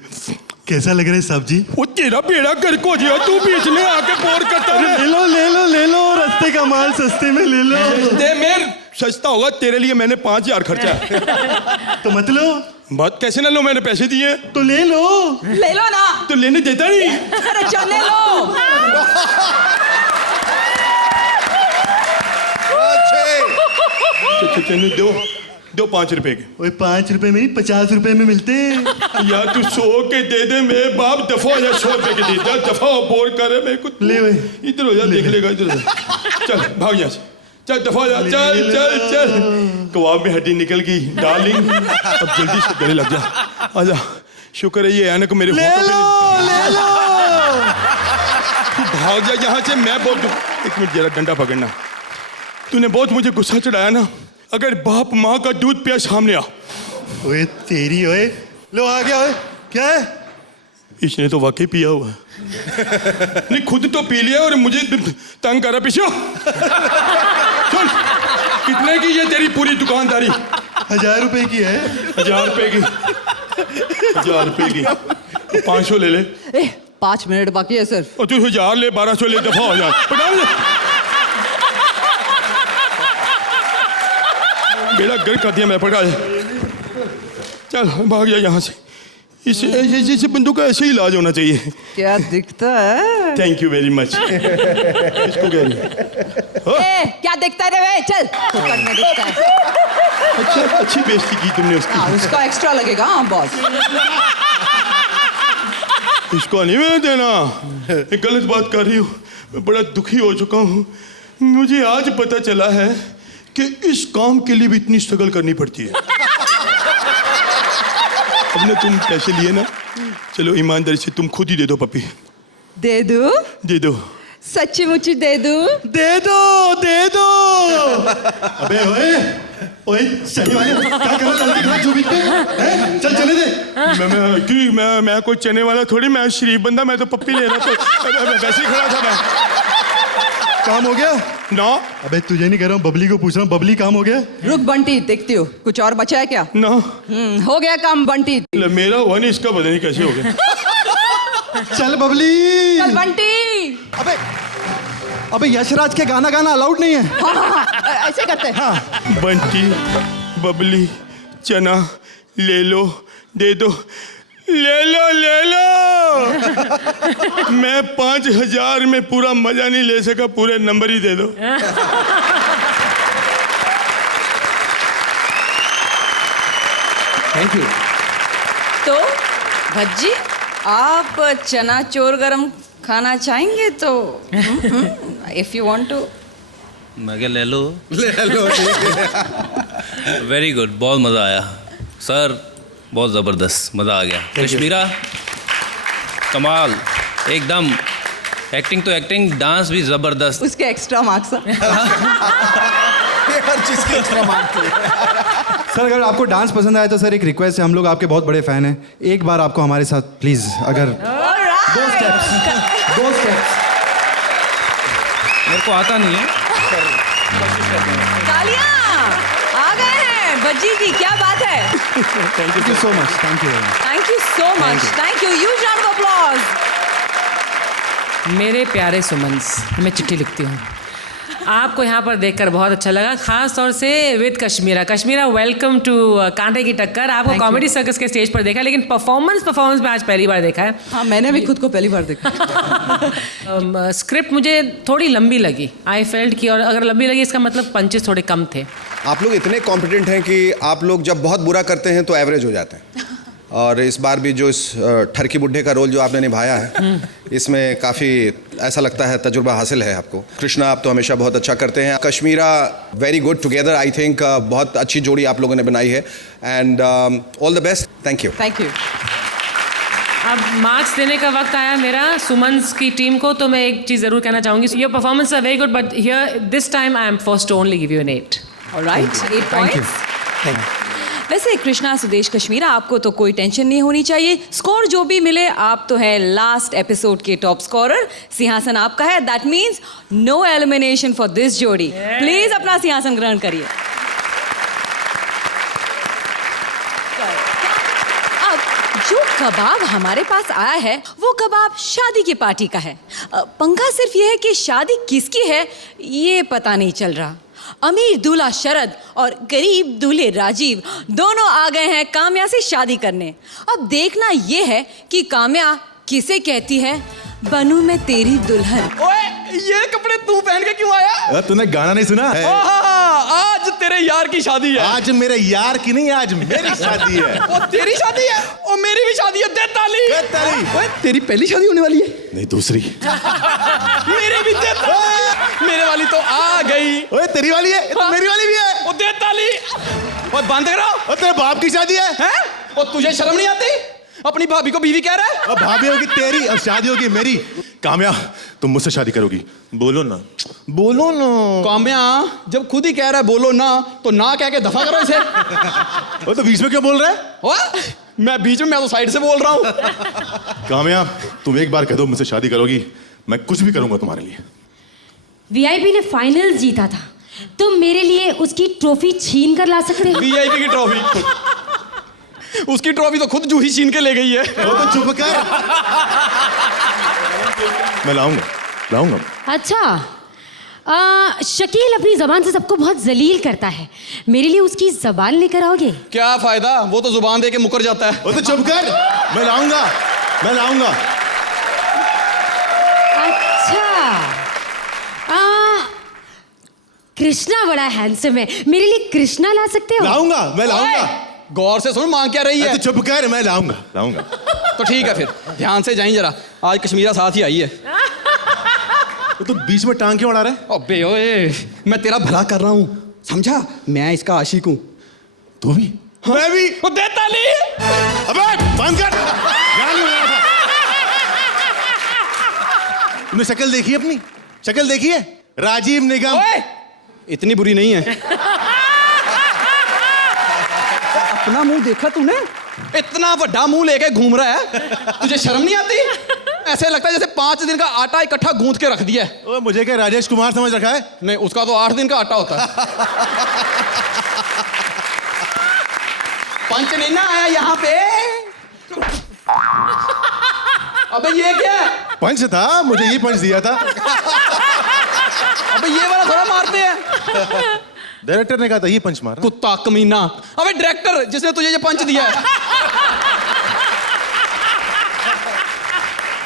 कैसा लग रहा है साहब जी? वो तेरा बेड़ा गर्क हो गया, तू बीच में आके बोर करता है। ले लो ले लो ले लो, रास्ते का माल सस्ते में ले लो। दे मेर सस्ता होगा, तेरे लिए मैंने 5,000 खर्चा है। तो मत लो। बात कैसे ना लो, मैंने पैसे दिए। तो ले लो। ले लो ना। तो लेने देता नहीं। अरे चल ले लो। अच्छे। दो 5 रुपए के। ओए 5 रुपए में नहीं, 50 रुपए में मिलते हैं। यार तू 100 के दे दे, मेरे बाप दफा हो जा, 100 रुपए के दे जा, दफा हो, बोर कर रहे मेरे को। ले भाई, इधर हो जा, देख लेगा इधर हो जा। चल भाग यहाँ से, चल दफा हो जा, चल चल चल। कबाब में हड्डी निकल गई डार्लिंग, अब जल्दी से गले लग जा, आजा। शुक्र है ये ऐनक मेरे ले होठों पे लो ले लो। तू भाग जा यहाँ से। मैं बहुत, एक मिनट जरा डंडा पकड़ना। तूने बहुत मुझे गुस्सा चढ़ाया ना, अगर बाप माँ का दूध पिया सामने आ। ओए तेरी, ओए लो आ गया। ओए क्या है? इसने तो वाकई पिया हुआ है। नहीं खुद तो पी लिया और मुझे तंग करा। पीछे चल, कितने की ये तेरी पूरी दुकानदारी? 1000 रुपए की है। 1000 रुपए की? 1000 रुपए की? 500 ले ले। 5 मिनट बाकी है सर। और तू 1000 ले, 1200 ले, दफा हो जा। बेड़ा गर्क कर दिया मैं, पकड़ा। चल भाग जा यहाँ से। इस बंदूक का ऐसे ही इलाज होना चाहिए। क्या दिखता है? Thank you very much. इसको कह रही ए, क्या दिखता है रे वे? चल फुकट में दिखता है। अच्छा, अच्छी बेइज्जती की तुमने उसकी। हाँ, उसका एक्स्ट्रा लगेगा। हाँ बॉस। इसको नहीं मैंने देना। एक गलत बात कर रही हूँ। मैं बड़ा दुखी हो चुका हूँ। मुझे आज पता चला है कि इस काम के लिए भी इतनी स्ट्रगल करनी पड़ती है। अब ना तुम पैसे लिए ना, चलो ईमानदारी से तुम खुद ही दे दो पपी। दे दो? दे दो। सच्ची मुच्ची दे दो? दे दो, दे दो। अबे ओए, ओए चने वाले क्या कर रहा है? लड़की जो बीच में हैं? चल चले दे। मैं कोई चने वाला थोड़ी, मैं शरीफ बंदा, मैं तो पप्पी ले रहा था। वैसे ही खड़ा था मैं। काम हो गया ना। अबे तुझे नहीं कह रहा हूँ, बबली को पूछ रहा हूँ। बबली काम हो गया? रुक बंटी, देखती हो कुछ और बचा है क्या? ना। हो गया काम बंटी। मेरा हुआ नहीं, इसका पता नहीं कैसे हो गया। चल बबली। चल बंटी। अबे यशराज के गाना गाना अलाउड नहीं है। हाँ, ऐसे करते हैं। बंटी, बबली, चना ले लो, दे दो। ले लो, ले लो। मैं 5,000 में पूरा मजा नहीं ले सका, पूरे नंबर ही दे दो। Thank you. तो भज्जी, आप चना चोर गरम खाना चाहेंगे तो इफ यू वांट टू। मैं क्या ले लो। ले लो। वेरी गुड, बहुत मज़ा आया सर, बहुत ज़बरदस्त, मज़ा आ गया। कश्मीरा कमाल एकदम, एक्टिंग तो एक्टिंग, डांस भी ज़बरदस्त। उसके एक्स्ट्रा मार्क्स। हर चीज के एक्स्ट्रा मार्क्स। सर अगर आपको डांस पसंद आया तो सर एक रिक्वेस्ट है, हम लोग आपके बहुत बड़े फैन हैं, एक बार आपको हमारे साथ प्लीज, अगर दो स्टेप्स। मेरे को आता नहीं है। तालियां आ गए हैं भज्जी जी, क्या बात है। Thank you so much. Thank you. Thank you so much, thank you. Huge round of applause. मेरे प्यारे सुमन्स, मैं चिट्ठी लिखती हूँ। आपको यहाँ पर देखकर बहुत अच्छा लगा, खास तौर से with Kashmira. Kashmira, welcome to Kaante ki टक्कर। आपको कॉमेडी सर्कस के स्टेज पर देखा, लेकिन परफॉर्मेंस में आज पहली बार देखा है। हाँ, मैंने भी खुद को पहली बार देखा। स्क्रिप्ट मुझे थोड़ी लंबी लगी, आई फेल्ट की, और अगर लंबी लगी इसका मतलब पंचेस थोड़े कम थे। आप लोग इतने कॉम्पिटेंट हैं कि आप लोग जब बहुत बुरा करते हैं तो एवरेज हो जाते हैं। और इस बार भी जो इस ठरकी बुड्ढे का रोल जो आपने निभाया है, इसमें काफ़ी ऐसा लगता है तजुर्बा हासिल है आपको। कृष्णा, आप तो हमेशा बहुत अच्छा करते हैं। Kashmira, very good together, I think बहुत अच्छी जोड़ी आप लोगों ने बनाई है। And all the best. Thank you. Thank you. अब मार्क्स देने का वक्त आया मेरा सुमन्स की टीम को, तो मैं एक चीज़ ज़रूर कहना चाहूँगी। Your performance are very good, but here this time I am forced to only give you an 8। Alright, 8 points. वैसे कृष्णा, सुदेश, कश्मीरा, आपको तो कोई टेंशन नहीं होनी चाहिए। स्कोर जो भी मिले, आप तो हैं लास्ट एपिसोड के टॉप स्कोरर। सिंहासन आपका है, that means no elimination for this जोड़ी। प्लीज अपना सिंहासन ग्रहण करिए। अब जो कबाब हमारे पास आया है, वो कबाब शादी की पार्टी का है। पंगा सिर्फ ये है कि शादी किसकी है ये पता नहीं चल रहा। अमीर दूल्हा शरद और गरीब दूल्हे राजीव दोनों आ गए हैं काम्या से शादी करने। अब देखना ये है कि काम्या किसे कहती है बनूं मैं तेरी दुल्हन। ओए, ये कपड़े तू पहन के क्यों आया? तूने गाना नहीं सुना है? आज तेरे यार की शादी है। आज मेरे यार की नहीं, आज मेरी शादी है। ओ तेरी शादी है, ओ मेरी भी शादी है। दे ताली। ओए, तेरी पहली शादी होने वाली है? नहीं, दूसरी। मेरी भी दे ताली। मेरे वाली तो आ गई। ओए तेरी वाली है, तो मेरी वाली भी है। ओ दे ताली। ओए बंद करो। और तेरे बाप की शादी है? हैं? ओ तुझे शर्म नहीं आती? अपनी भाभी को बीवी कह रहा है? और भाभी होगी तेरी और शादी होगी मेरी। काम्या, तुम मुझसे शादी करोगी? बोलो ना, बोलो ना। काम्या, जब खुद ही कह रहा है बोलो ना, तो ना कह के दफा करो इसे। वो तो बीच में क्यों बोल रहा है? मैं बीच में, मैं तो साइड से बोल रहा हूँ। काम्या, तुम एक बार कह दो मुझसे शादी करोगी, मैं कुछ भी करूंगा तुम्हारे लिए। वीआईपी ने फाइनल जीता था, तुम मेरे लिए उसकी ट्रॉफी छीन कर ला सकते हो? वीआईपी की ट्रॉफी? उसकी ट्रॉफी तो खुद जूही छीन के ले गई है। वो तो चुप कर। मैं लाऊंगा। अच्छा, शकील अपनी जबान से सबको बहुत जलील करता है, मेरे लिए उसकी जबान लेकर आओगे? क्या फायदा, वो तो जुबान दे के मुकर जाता है। वो तो चुप कर, मैं लाऊंगा, मैं लाऊंगा। अच्छा, कृष्णा बड़ा हैंडसम है, मेरे लिए कृष्णा ला सकते हो? लाऊंगा, मैं लाऊंगा। गौर से सुन, मांग क्या रही है? तो चुप कर, मैं लाऊंगा, लाऊंगा। तो ठीक है फिर, ध्यान से जाइए जरा, आज कश्मीरा साथ ही आई है। तो बीच में टांग क्यों अड़ा रहा है? अबे ओए, मैं तेरा भला कर रहा हूँ, समझा? मैं इसका आशिक हूँ। तू भी? हाँ? मैं भी। वो दे ताली। अबे बंद कर, गाली बजा था। तुमने शक्ल देखी है अपनी? शक्ल देखी है? राजीव निगम। ओए, इतनी बुरी नहीं है। अपना मुंह देखा तूने? इतना बड़ा मुंह लेके घूम रहा है, तुझे शर्म नहीं आती? ऐसे लगता है जैसे 5 दिन का आटा इकट्ठा गूंथ के रख दिया है। ओए, मुझे क्या राजेश कुमार समझ रखा है? नहीं, उसका तो 8 दिन का आटा होता है। पंच नहीं ना आया यहाँ पे? अबे ये क्या है? पंच था, मुझे ये पंच दिया था। अबे ये वाला थोड़ा मारते हैं। डायरेक्टर ने कहा था ये पंच मारा। कुत्ता कमीना। अबे डायरेक्टर जिसने तुझे ये पंच दिया है।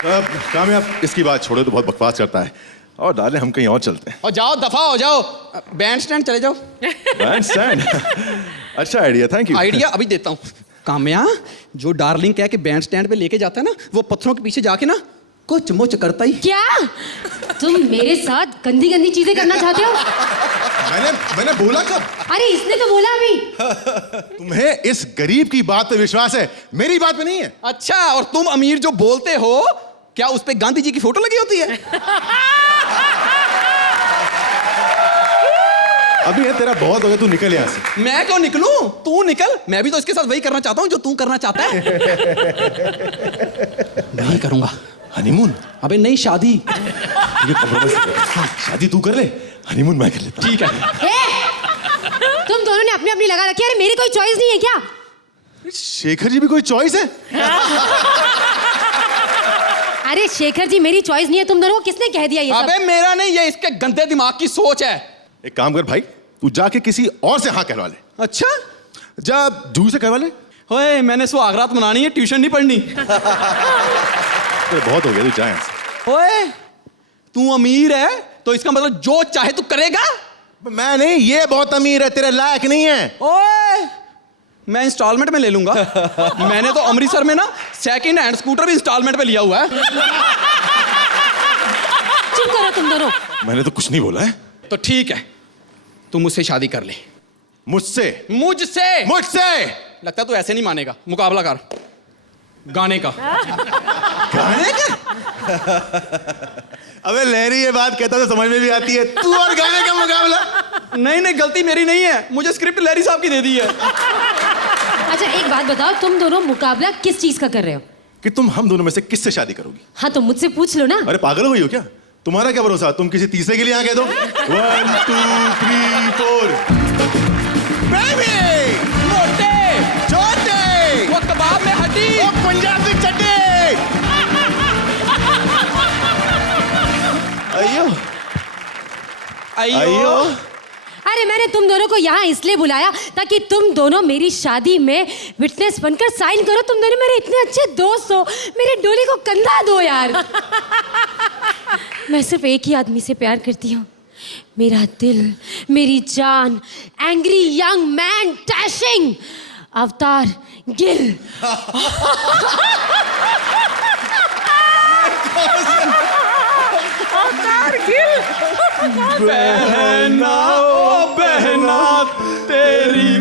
कामयाब, इसकी बात छोड़ो, तो बहुत बकवास करता है। और डाले, हम कहीं और चलते हैं। और जाओ, दफा हो जाओ, बैंड स्टैंड चले जाओ। Band stand? अच्छा आइडिया, थैंक यू। आइडिया अभी देता हूँ। कामया, जो डार्लिंग कह के बैंड स्टैंड पे लेके जाता है ना, वो पत्थरों के पीछे जाके ना कुछ मुच करता ही। क्या तुम मेरे साथ गंदी गंदी चीजें करना चाहते हो? मैंने बोला कब? अरे इसने तो बोला अभी। तुम्हें इस गरीब की बात पे विश्वास है, मेरी बात पे नहीं है। अच्छा, और तुम अमीर जो बोलते हो, क्या उस पे गांधी जी की फोटो लगी होती है? अभी है तेरा बहुत हो गया, तू निकल यहाँ से। मैं क्यों निकलूं? तू निकल, मैं भी तो इसके साथ वही करना चाहता हूँ जो तू करना चाहता है। नहीं करूंगा। हनीमून? अबे नहीं, शादी। शादी तू कर ले, हनीमून मैं कर लेता। ठीक है। तुम दोनों ने अपनी अपनी लगा रखी है, अरे मेरी कोई चॉइस नहीं है क्या? शेखर जी भी कोई चॉइस है? अरे शेखर जी मेरी चॉइस नहीं है, तुम दोनों को किसने कह दिया ये सब? अबे मेरा नहीं, ये इसके गंदे दिमाग की सोच है। एक काम कर भाई, तू जाके किसी और से हाँ कहवा ले। अच्छा, जा जू से कहवा ले। ओए, मैंने सुहागरात मनानी है, ट्यूशन नहीं पढ़नी। तेरे बहुत हो गया, तू जा यहाँ से। ओए, तू अमीर है तो इसका मतलब जो चाहे तू करेगा? मैं नहीं, ये बहुत अमीर है, तेरे लायक नहीं है। ओए, मैं इंस्टॉलमेंट में ले लूंगा। मैंने तो अमृतसर में ना सेकंड हैंड स्कूटर भी इंस्टॉलमेंट पे लिया हुआ है। चुप करो तुम दोनों। मैंने तो कुछ नहीं बोला है। तो ठीक है, तू मुझसे शादी कर ले। मुझसे? मुझसे? मुझसे? लगता है तू ऐसे नहीं मानेगा, मुकाबला कर गाने का। गाने का? अबे लहरी ये बात कहता तो समझ में भी आती है, तू और गाने का मुकाबला? नहीं नहीं, गलती मेरी नहीं है, मुझे स्क्रिप्ट लहरी साहब की दे दी है। अच्छा एक बात बताओ, तुम दोनों मुकाबला किस चीज का कर रहे हो? कि तुम हम दोनों में से किससे शादी करोगी? हाँ तो मुझसे पूछ लो ना। अरे पागल हुई हो क्या? तुम्हारा क्या भरोसा, तुम किसी तीसरे के लिए यहाँ कह दो। 1 2 3 4। बेबी! मोटे छोटे! वो कबाब में हड्डी, वो पंजाबी चड्डी! अयो अयो। अरे मैंने तुम दोनों को यहाँ इसलिए बुलाया ताकि तुम दोनों मेरी शादी में विटनेस बनकर साइन करो। तुम दोनों मेरे इतने अच्छे दोस्त हो, मेरे डोली को कंधा दो यार। मैं सिर्फ एक ही आदमी से प्यार करती हूँ, मेरा दिल, मेरी जान, एंग्री यंग मैन डैशिंग अवतार गिल। बहना ओ बहना तेरी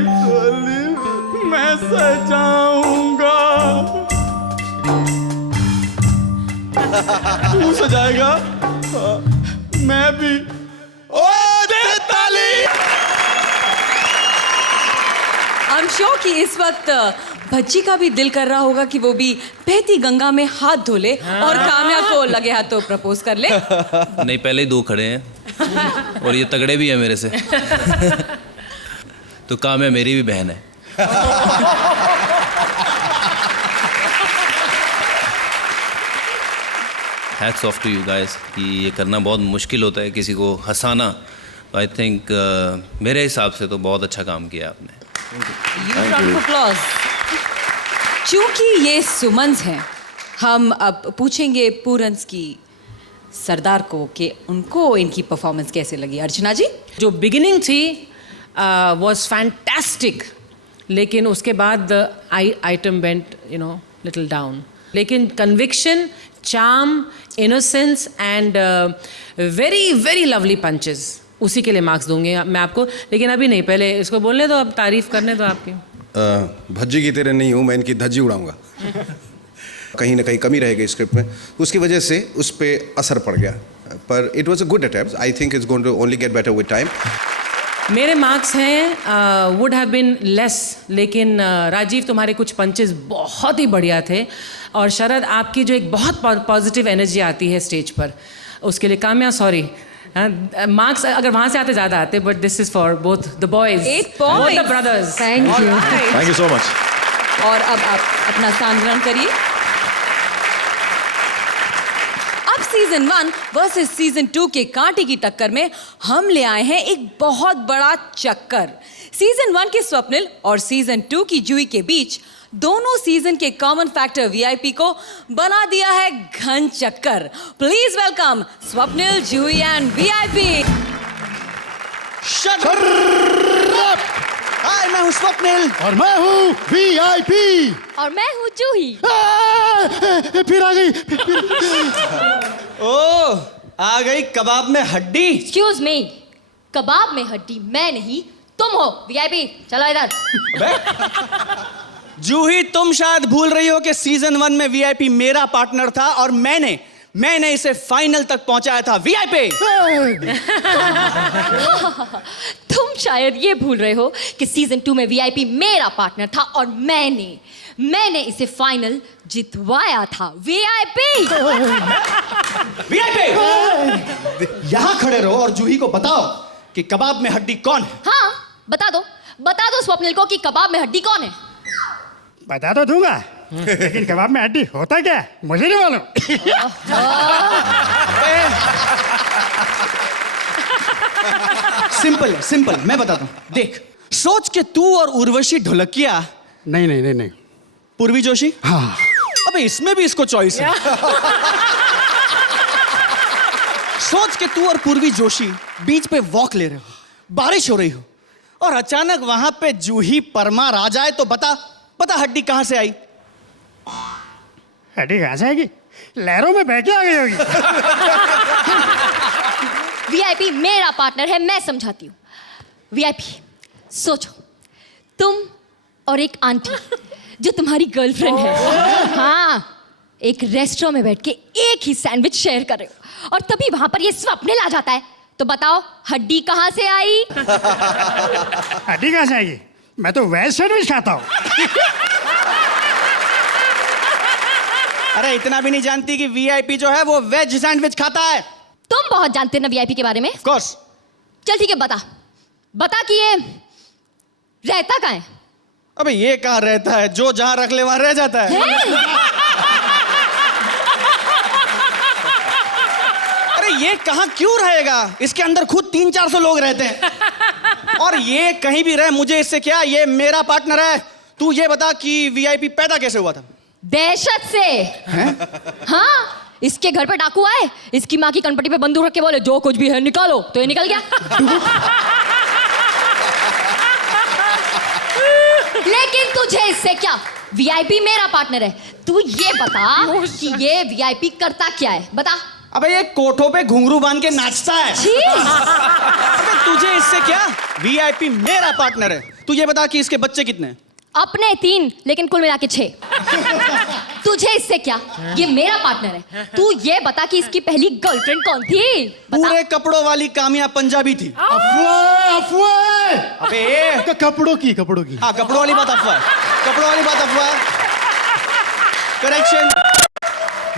मैं सजाऊंगा। तू सजाएगा, मैं भी। ओ दे ताली! आई एम श्योर कि इस वक्त भज्जी का भी दिल कर रहा होगा कि वो भी बहती गंगा में हाथ धो ले और काम्या को लगे हाथों प्रपोज कर ले। नहीं, पहले ही 2 खड़े हैं और ये तगड़े भी हैं मेरे से। तो काम्या मेरी भी बहन है। Hats off to you guys कि ये करना बहुत मुश्किल होता है किसी को हंसाना। आई थिंक मेरे हिसाब से तो बहुत अच्छा काम किया आपने। चूंकि ये सुमन्स हैं, हम अब पूछेंगे पूरन्स की सरदार को कि उनको इनकी परफॉर्मेंस कैसे लगी। अर्चना जी, जो बिगिनिंग थी वॉज फैंटास्टिक, लेकिन उसके बाद आइटम वेंट लिटिल डाउन, लेकिन conviction, charm, innocence and very very lovely punches, उसी के लिए मार्क्स दूंगी मैं आपको। लेकिन अभी नहीं, पहले इसको बोलने दो, अब तारीफ करने दो आपकी। भज्जी की तरह नहीं हूँ मैं, इनकी धज्जी उड़ाऊंगा। कहीं ना कहीं कमी रह गई स्क्रिप्ट में, उसकी वजह से उस पर असर पड़ गया, पर it was a good attempt. I think it's going to only get better with time. मेरे मार्क्स हैं वुड हैव बीन लेस, लेकिन राजीव तुम्हारे कुछ पंचेस बहुत ही बढ़िया थे, और शरद आपकी जो एक बहुत पॉजिटिव एनर्जी आती है स्टेज पर, उसके लिए काम्या सॉरी, मार्क्स अगर वहाँ से आते ज़्यादा आते, but this is for both the boys, 8 points. Both the brothers. Thank you. Thank you so much. और अब आप अपना स्थान ग्रहण करिए। अब सीजन 1 वर्सेस सीजन 2 के कांटे की टक्कर में हम ले आए हैं एक बहुत बड़ा चक्कर। सीजन 1 के स्वप्निल और सीजन 2 की जूही के बीच दोनों सीजन के कॉमन फैक्टर वीआईपी को बना दिया है घन चक्कर। Please welcome Swapnil, Juhi and VIP. Hi, मैं हूँ स्वप्निल। और मैं हूँ वीआईपी। और मैं हूँ जूही। फिर आ गई। ओ, आ गई कबाब में हड्डी। एक्सक्यूज मी, कबाब में हड्डी मैं नहीं, तुम हो वीआईपी। चलो इधर। जूही, तुम शायद भूल रही हो कि सीजन 1 में वीआईपी मेरा पार्टनर था, और मैंने इसे फाइनल तक पहुंचाया था। वीआईपी। तुम शायद ये भूल रहे हो कि सीजन 2 में वीआईपी मेरा पार्टनर था, और मैंने इसे फाइनल जितवाया था। वीआईपी। वीआईपी, यहाँ खड़े रहो और जूही को बताओ कि कबाब में हड्डी कौन है। हाँ, बता दो स्वप्निल को कि कबाब में हड्डी कौन है। बता तो दूंगा, लेकिन कबाब में हड्डी होता क्या है मुझे नहीं मालूम। सिंपल, मैं बताता हूँ। देख, सोच के तू और उर्वशी ढोलकिया। नहीं। पूर्वी जोशी। हाँ। अबे इसमें भी इसको चॉइस है। सोच के तू और पूर्वी जोशी बीच पे वॉक ले रहे हो, बारिश हो रही हो, और अचानक वहां पे जूही परमार आ जाए, तो बता हड्डी कहां से आई। हड्डी कहाँ से आएगी? लहरों में बह के आ गई होगी। वीआईपी मेरा पार्टनर है, मैं समझाती हूँ। वीआईपी, सोचो, तुम और एक आंटी जो तुम्हारी गर्लफ्रेंड है, हाँ, एक रेस्टोरेंट में बैठ के एक ही सैंडविच शेयर कर रहे हो, और तभी वहां पर ये स्वप्निल आ जाता है। तो बताओ हड्डी कहां से आई। हड्डी कहाँ से आएगी? मैं तो वेज सैंडविच खाता हूँ। अरे इतना भी नहीं जानती कि वीआईपी जो है वो वेज सैंडविच खाता है। तुम बहुत जानते हो ना वीआईपी के बारे में। Of course. चल ठीक है, बता कि ये रहता कहाँ है। अबे ये कहाँ रहता है, जो जहां रख ले वहां रह जाता है। अरे ये कहाँ क्यों रहेगा, इसके अंदर खुद 300-400 लोग रहते हैं। और ये कहीं भी रहे, मुझे इससे क्या, ये मेरा पार्टनर है। तू ये बता कि वीआईपी पैदा कैसे हुआ था। दहशत से। हाँ, इसके घर पे डाकू आए, इसकी माँ की कनपट्टी पे बंदूक रख के बोले जो कुछ भी है निकालो, तो ये निकल गया। लेकिन तुझे इससे क्या, वीआईपी मेरा पार्टनर है। तू ये बता कि ये वीआईपी करता क्या है, बता। अबे ये कोठों पे घुंघरू बांध के नाचता है। अबे तुझे इससे क्या, वीआईपी मेरा पार्टनर है। तू ये बता कि इसके बच्चे कितने हैं। अपने 3, लेकिन कुल मिला के 6। तुझे इससे क्या, ये मेरा पार्टनर है। तू ये बता कि इसकी पहली गर्लफ्रेंड कौन थी, बता। पूरे कपड़ों वाली कामिया पंजाबी थी। अफवाह। अबे कपड़ों की। हाँ, कपड़ों वाली बात अफवाह है। करेक्शन,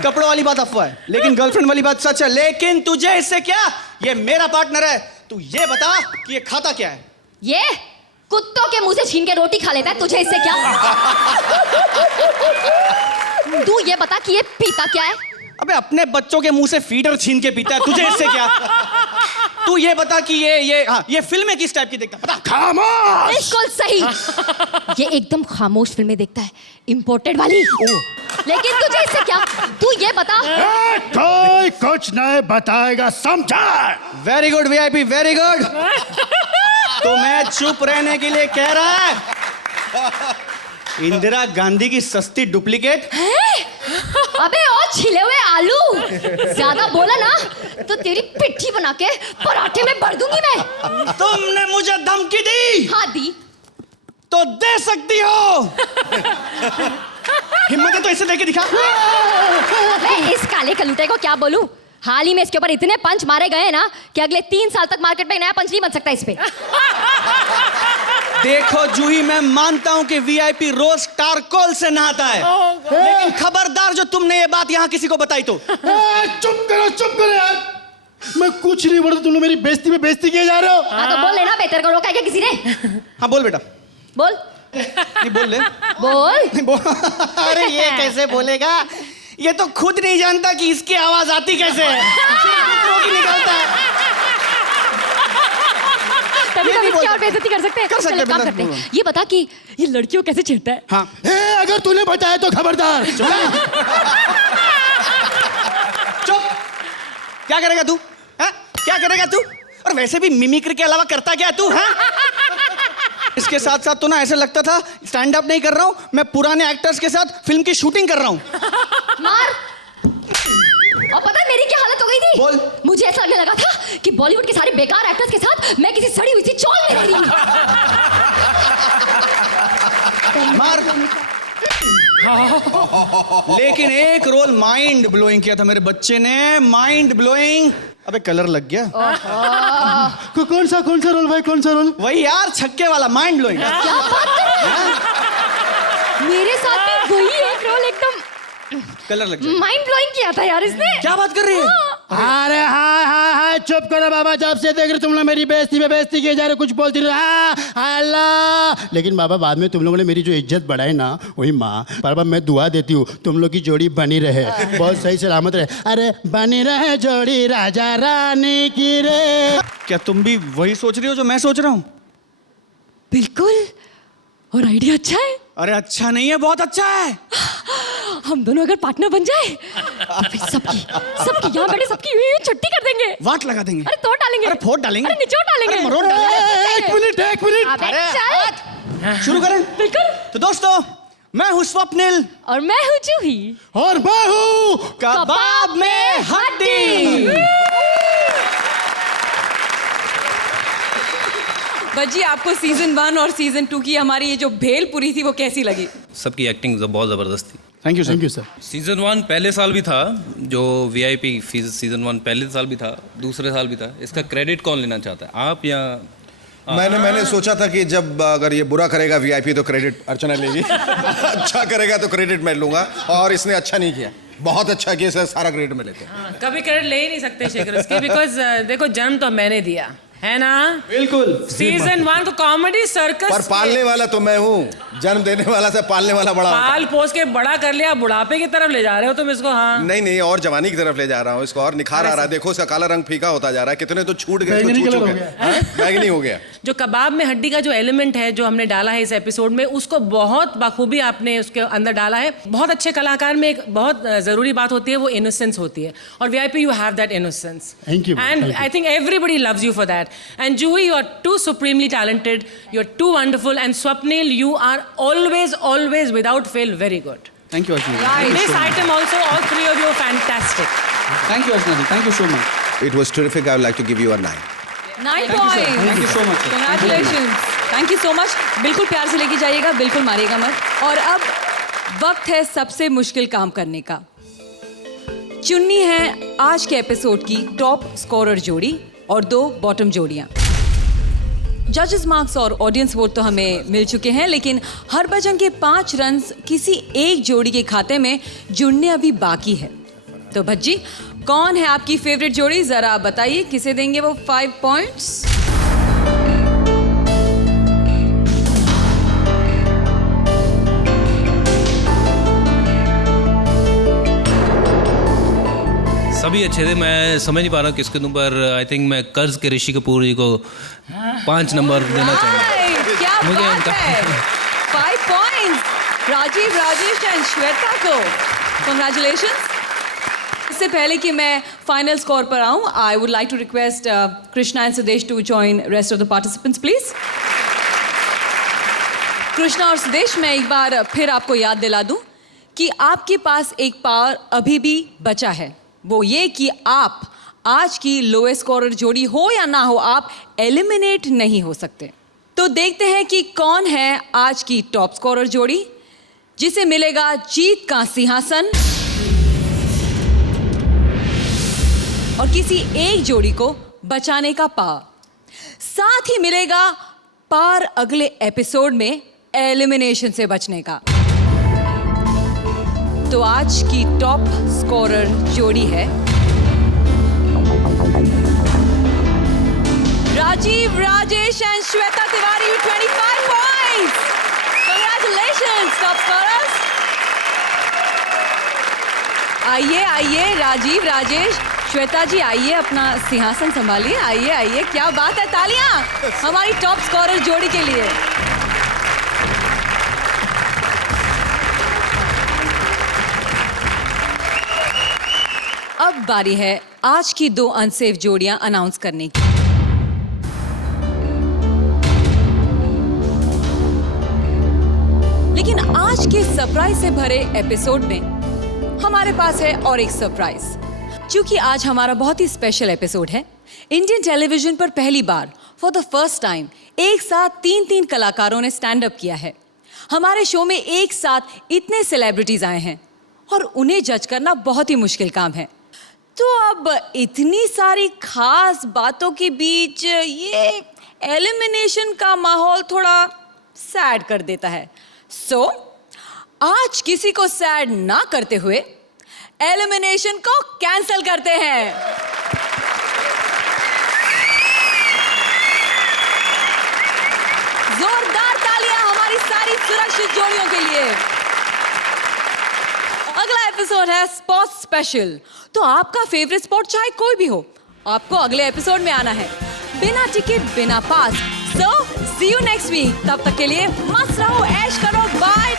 कपड़ों वाली बात अफवाह है, लेकिन गर्लफ्रेंड वाली बात सच है। लेकिन तुझे इससे क्या, ये मेरा पार्टनर है। तू ये बता कि ये खाता क्या है। ये कुत्तों के मुंह से छीन के रोटी खा लेता है, तुझे इससे क्या। तू ये बता कि ये पीता क्या है। अबे अपने बच्चों के मुंह से फीडर छीन के पीता है, तुझे इससे क्या? तू ये बता कि ये फिल्में किस टाइप की देखता है? बता। खामोश। बिल्कुल सही। ये एकदम खामोश फिल्में देखता है, इम्पोर्टेड वाली। लेकिन तुझे इससे क्या? तू ये बता। कोई कुछ नहीं बताएगा, समझा? Very good VIP, very good. तो मैं चुप रहने के लिए कह रहा है। इंदिरा गांधी की सस्ती डुप्लीकेट। अबे और छिले हुए आलू, ज्यादा बोला ना तो तेरी पिट्ठी बना के पराठे में भर दूंगी मैं। तुमने मुझे धमकी दी? हाँ दी। तो दे सकती हो। हिम्मत है तो इसे देके दिखा। मैं इस काले कलूटे को क्या बोलूं? हाल ही में इसके ऊपर इतने पंच मारे गए हैं ना कि अगले 3 साल तक मार्केट में नया पंच नहीं बन सकता इस पे। देखो जूही, मैं मानता हूं कि वीआईपी रोज टारकोल से नहाता है, लेकिन खबरदार जो तुमने ये बात यहां किसी को बताई तो। चुप करो यार। मैं कुछ नहीं बोल, तुम लोग मेरी बेइज्जती में बेइज्जती किए जा रहे हो। हाँ तो बोल लेना, बेहतर को रोका है क्या किसी ने? हाँ बोल बेटा। बोल। नहीं बोल ले। बोल। नहीं बोल। अरे ये कैसे बोलेगा? ये तो खुद नहीं जानता कि इसकी आवाज आती कैसे है। दूसरों की निकलता है। तभी ये हम नहीं इसकी बोल और बेइज्जती कर सकते हैं। कर सकते चल, हैं, एक काम बिल्कुल। करते हैं। ये बता कि ये लड़कियों कैसे छेड़ता है? हाँ। अगर तूने बताया तो खबरदार। चुप। क्या करेगा तू? हाँ? क्या करेगा तू? और वैसे भी मिमिक्री के अलावा करता क्या तू? हाँ? इसके साथ साथ तो ना ऐसे लगता था स्टैंड अप नहीं कर रहा हूं, मैं पुराने एक्टर्स के साथ फिल्म की शूटिंग कर रहा हूं। मार। और पता है मेरी क्या हालत हो गई थी? बोल। मुझे ऐसा लगने लगा था कि बॉलीवुड के सारे बेकार एक्टर्स के साथ मैं किसी सड़ी हुई सी चौल में रह रही हूं। मार। लेकिन एक रोल माइंड ब्लोइंग किया था मेरे बच्चे ने, माइंड ब्लोइंग। अबे कलर लग गया। कौन सा रोल भाई, कौन सा रोल? वही यार, छक्के वाला, माइंड ब्लोइंग। क्या बात कर रहे हो? मेरे साथ भी वही एक रोल एकदम कलर लग गया। माइंड ब्लोइंग किया था यार इसने। क्या बात कर रही है? अरे हाय चुप करो बाबा, जब से देख रहे तुम लोग मेरी बेइज्जती किए जा रहे, कुछ बोलती नहीं। अल्लाह। लेकिन बाबा बाद में तुम लोगों ने मेरी जो इज्जत बढ़ाई ना, वही माँ बाबा मैं दुआ देती हूँ तुम लोग की जोड़ी बनी रहे, बहुत सही सलामत रहे। अरे बनी रहे जोड़ी राजा रानी की रे। क्या तुम भी वही सोच रही हो जो मैं सोच रहा हूँ? बिल्कुल। और आइडिया अच्छा है। अरे अच्छा नहीं है, बहुत अच्छा है। हम दोनों अगर पार्टनर बन जाए तो फिर सबकी यहाँ बैठे सबकी छुट्टी कर देंगे। वाट लगा देंगे। अरे तोड़ डालेंगे। अरे फोड़ डालेंगे। अरे निचोड़ डालेंगे। अरे मरोड़ डालेंगे। एक मिनट अबे चल। शुरू करें? बिल्कुल। तो दोस्तों, मैं हूँ स्वप्निल और मैं हूँ जूही और मैं हूँ कबाब में हड्डी। भज्जी, आपको सीजन 1 और सीजन 2 की हमारी ये जो भेलपुरी थी वो कैसी लगी? सबकी एक्टिंग बहुत ज़बरदस्त थी। Thank you thank you sir. Season 1 पहले साल भी था, जो वीआईपी सीजन 1 पहले साल भी था, दूसरे साल भी था। इसका क्रेडिट कौन लेना चाहता है, आप या? मैंने सोचा था कि जब अगर ये बुरा करेगा वीआईपी तो क्रेडिट अर्चना लेगी। अच्छा करेगा तो क्रेडिट मैं लूंगा, और इसने अच्छा नहीं किया, बहुत अच्छा किया, इसका सारा क्रेडिट मैं लेते हैं। कभी क्रेडिट ले ही नहीं सकते शेखर उसकी, बिकॉज देखो जन्म तो मैंने दिया है ना। बिल्कुल। सीजन 1 को कॉमेडी सर्कस पर पालने वाला तो मैं हूँ, जन्म देने वाला से पालने वाला बड़ा होता है। पाल पोस के बड़ा कर लिया, बुढ़ापे की तरफ ले जा रहे हो तुम इसको। हाँ नहीं और जवानी की तरफ ले जा रहा हूँ इसको, और निखार आ रहा है। देखो इसका काला रंग फीका होता जा रहा है, कितने तो छूट गए, बैंगनी छूट कलर हो चुके हैं। बैंगनी हो गया। जो कबाब में हड्डी का जो एलिमेंट है जो हमने डाला है इस एपिसोड में, उसको बहुत बखूबी आपने उसके अंदर डाला है। बहुत अच्छे कलाकार में एक बहुत जरूरी बात होती है, वो इनोसेंस होती है, और VIP you have that innocence. Thank you, and thank you. I think everybody loves you for that. And Juhi, you are too supremely talented, you are too wonderful, and Swapnil, you are always without fail very good. Thank you Archana. In this item also, all three of you are fantastic. Thank you Archana ji, thank you so much. It was terrific. I would like to give you a 9. 9 points. Thank you so much. Congratulations. Thank you so much. बिल्कुल प्यार से लेके जाइएगा, बिल्कुल मारिएगा मत। और अब वक्त है सबसे मुश्किल काम करने का। चुननी है आज के एपिसोड की टॉप स्कोरर जोड़ी और 2 बॉटम जोड़ियां। जजेस मार्क्स और ऑडियंस वोट तो हमें मिल चुके हैं, लेकिन हरभजन के 5 रन्स किसी एक जोड़ी के खाते में जुड़ने अभी बाकी है। तो भज्जी, कौन है आपकी फेवरेट जोड़ी, जरा बताइए, किसे देंगे वो 5 पॉइंट्स? सभी अच्छे थे। मैं समझ नहीं पा रहा हूँ किसके दूँ, पर आई थिंक मैं कर्ज के ऋषि कपूर जी को 5 नंबर देना चाहूँगा। Right, क्या मुझे बात उनका- है 5 पॉइंट्स राजीव, राजेश एंड श्वेता को। Congratulations. इससे पहले कि मैं फाइनल स्कोर पर आऊं, I would like to request Krishna and Sudesh to join rest of the participants please. Krishna और सुदेश, मैं एक बार फिर आपको याद दिला दूं कि आपके पास एक पावर अभी भी बचा है, वो ये कि आप आज की लोएस्ट स्कोरर जोड़ी हो या ना हो, आप एलिमिनेट नहीं हो सकते। तो देखते हैं कि कौन है आज की टॉप स्कोरर जोड़ी जिसे मिलेगा जीत का सिंहासन और किसी एक जोड़ी को बचाने का पावर, साथ ही मिलेगा पार अगले एपिसोड में एलिमिनेशन से बचने का। तो आज की टॉप स्कोरर जोड़ी है Rajiv, Rajesh and Shweta Tiwari, 25 points. Congratulations top scorers. आइए आइए राजीव, राजेश, श्वेता जी, आइए अपना सिंहासन संभालिए। आइए आइए, क्या बात है, तालियां हमारी टॉप स्कोरर जोड़ी के लिए। अब बारी है आज की 2 अनसेफ जोड़ियां अनाउंस करने की। लेकिन आज के सरप्राइज से भरे एपिसोड में हमारे पास है और एक सरप्राइज। क्योंकि आज हमारा बहुत ही स्पेशल एपिसोड है, इंडियन टेलीविजन पर पहली बार फॉर द फर्स्ट टाइम एक साथ 3 कलाकारों ने स्टैंड अप किया है। हमारे शो में एक साथ इतने सेलिब्रिटीज आए हैं और उन्हें जज करना बहुत ही मुश्किल काम है। तो अब इतनी सारी खास बातों के बीच ये एलिमिनेशन का माहौल थोड़ा सैड कर देता है। सो आज किसी को सैड ना करते हुए एलिमिनेशन को कैंसिल करते हैं। जोरदार तालियां हमारी सारी सुरक्षित जोड़ियों के लिए। अगला एपिसोड है स्पोर्ट्स स्पेशल। तो आपका फेवरेट स्पोर्ट चाहे कोई भी हो, आपको अगले एपिसोड में आना है, बिना टिकट, बिना पास। सो सी यू नेक्स्ट वीक। तब तक के लिए मस्त रहो, ऐश करो, बाय।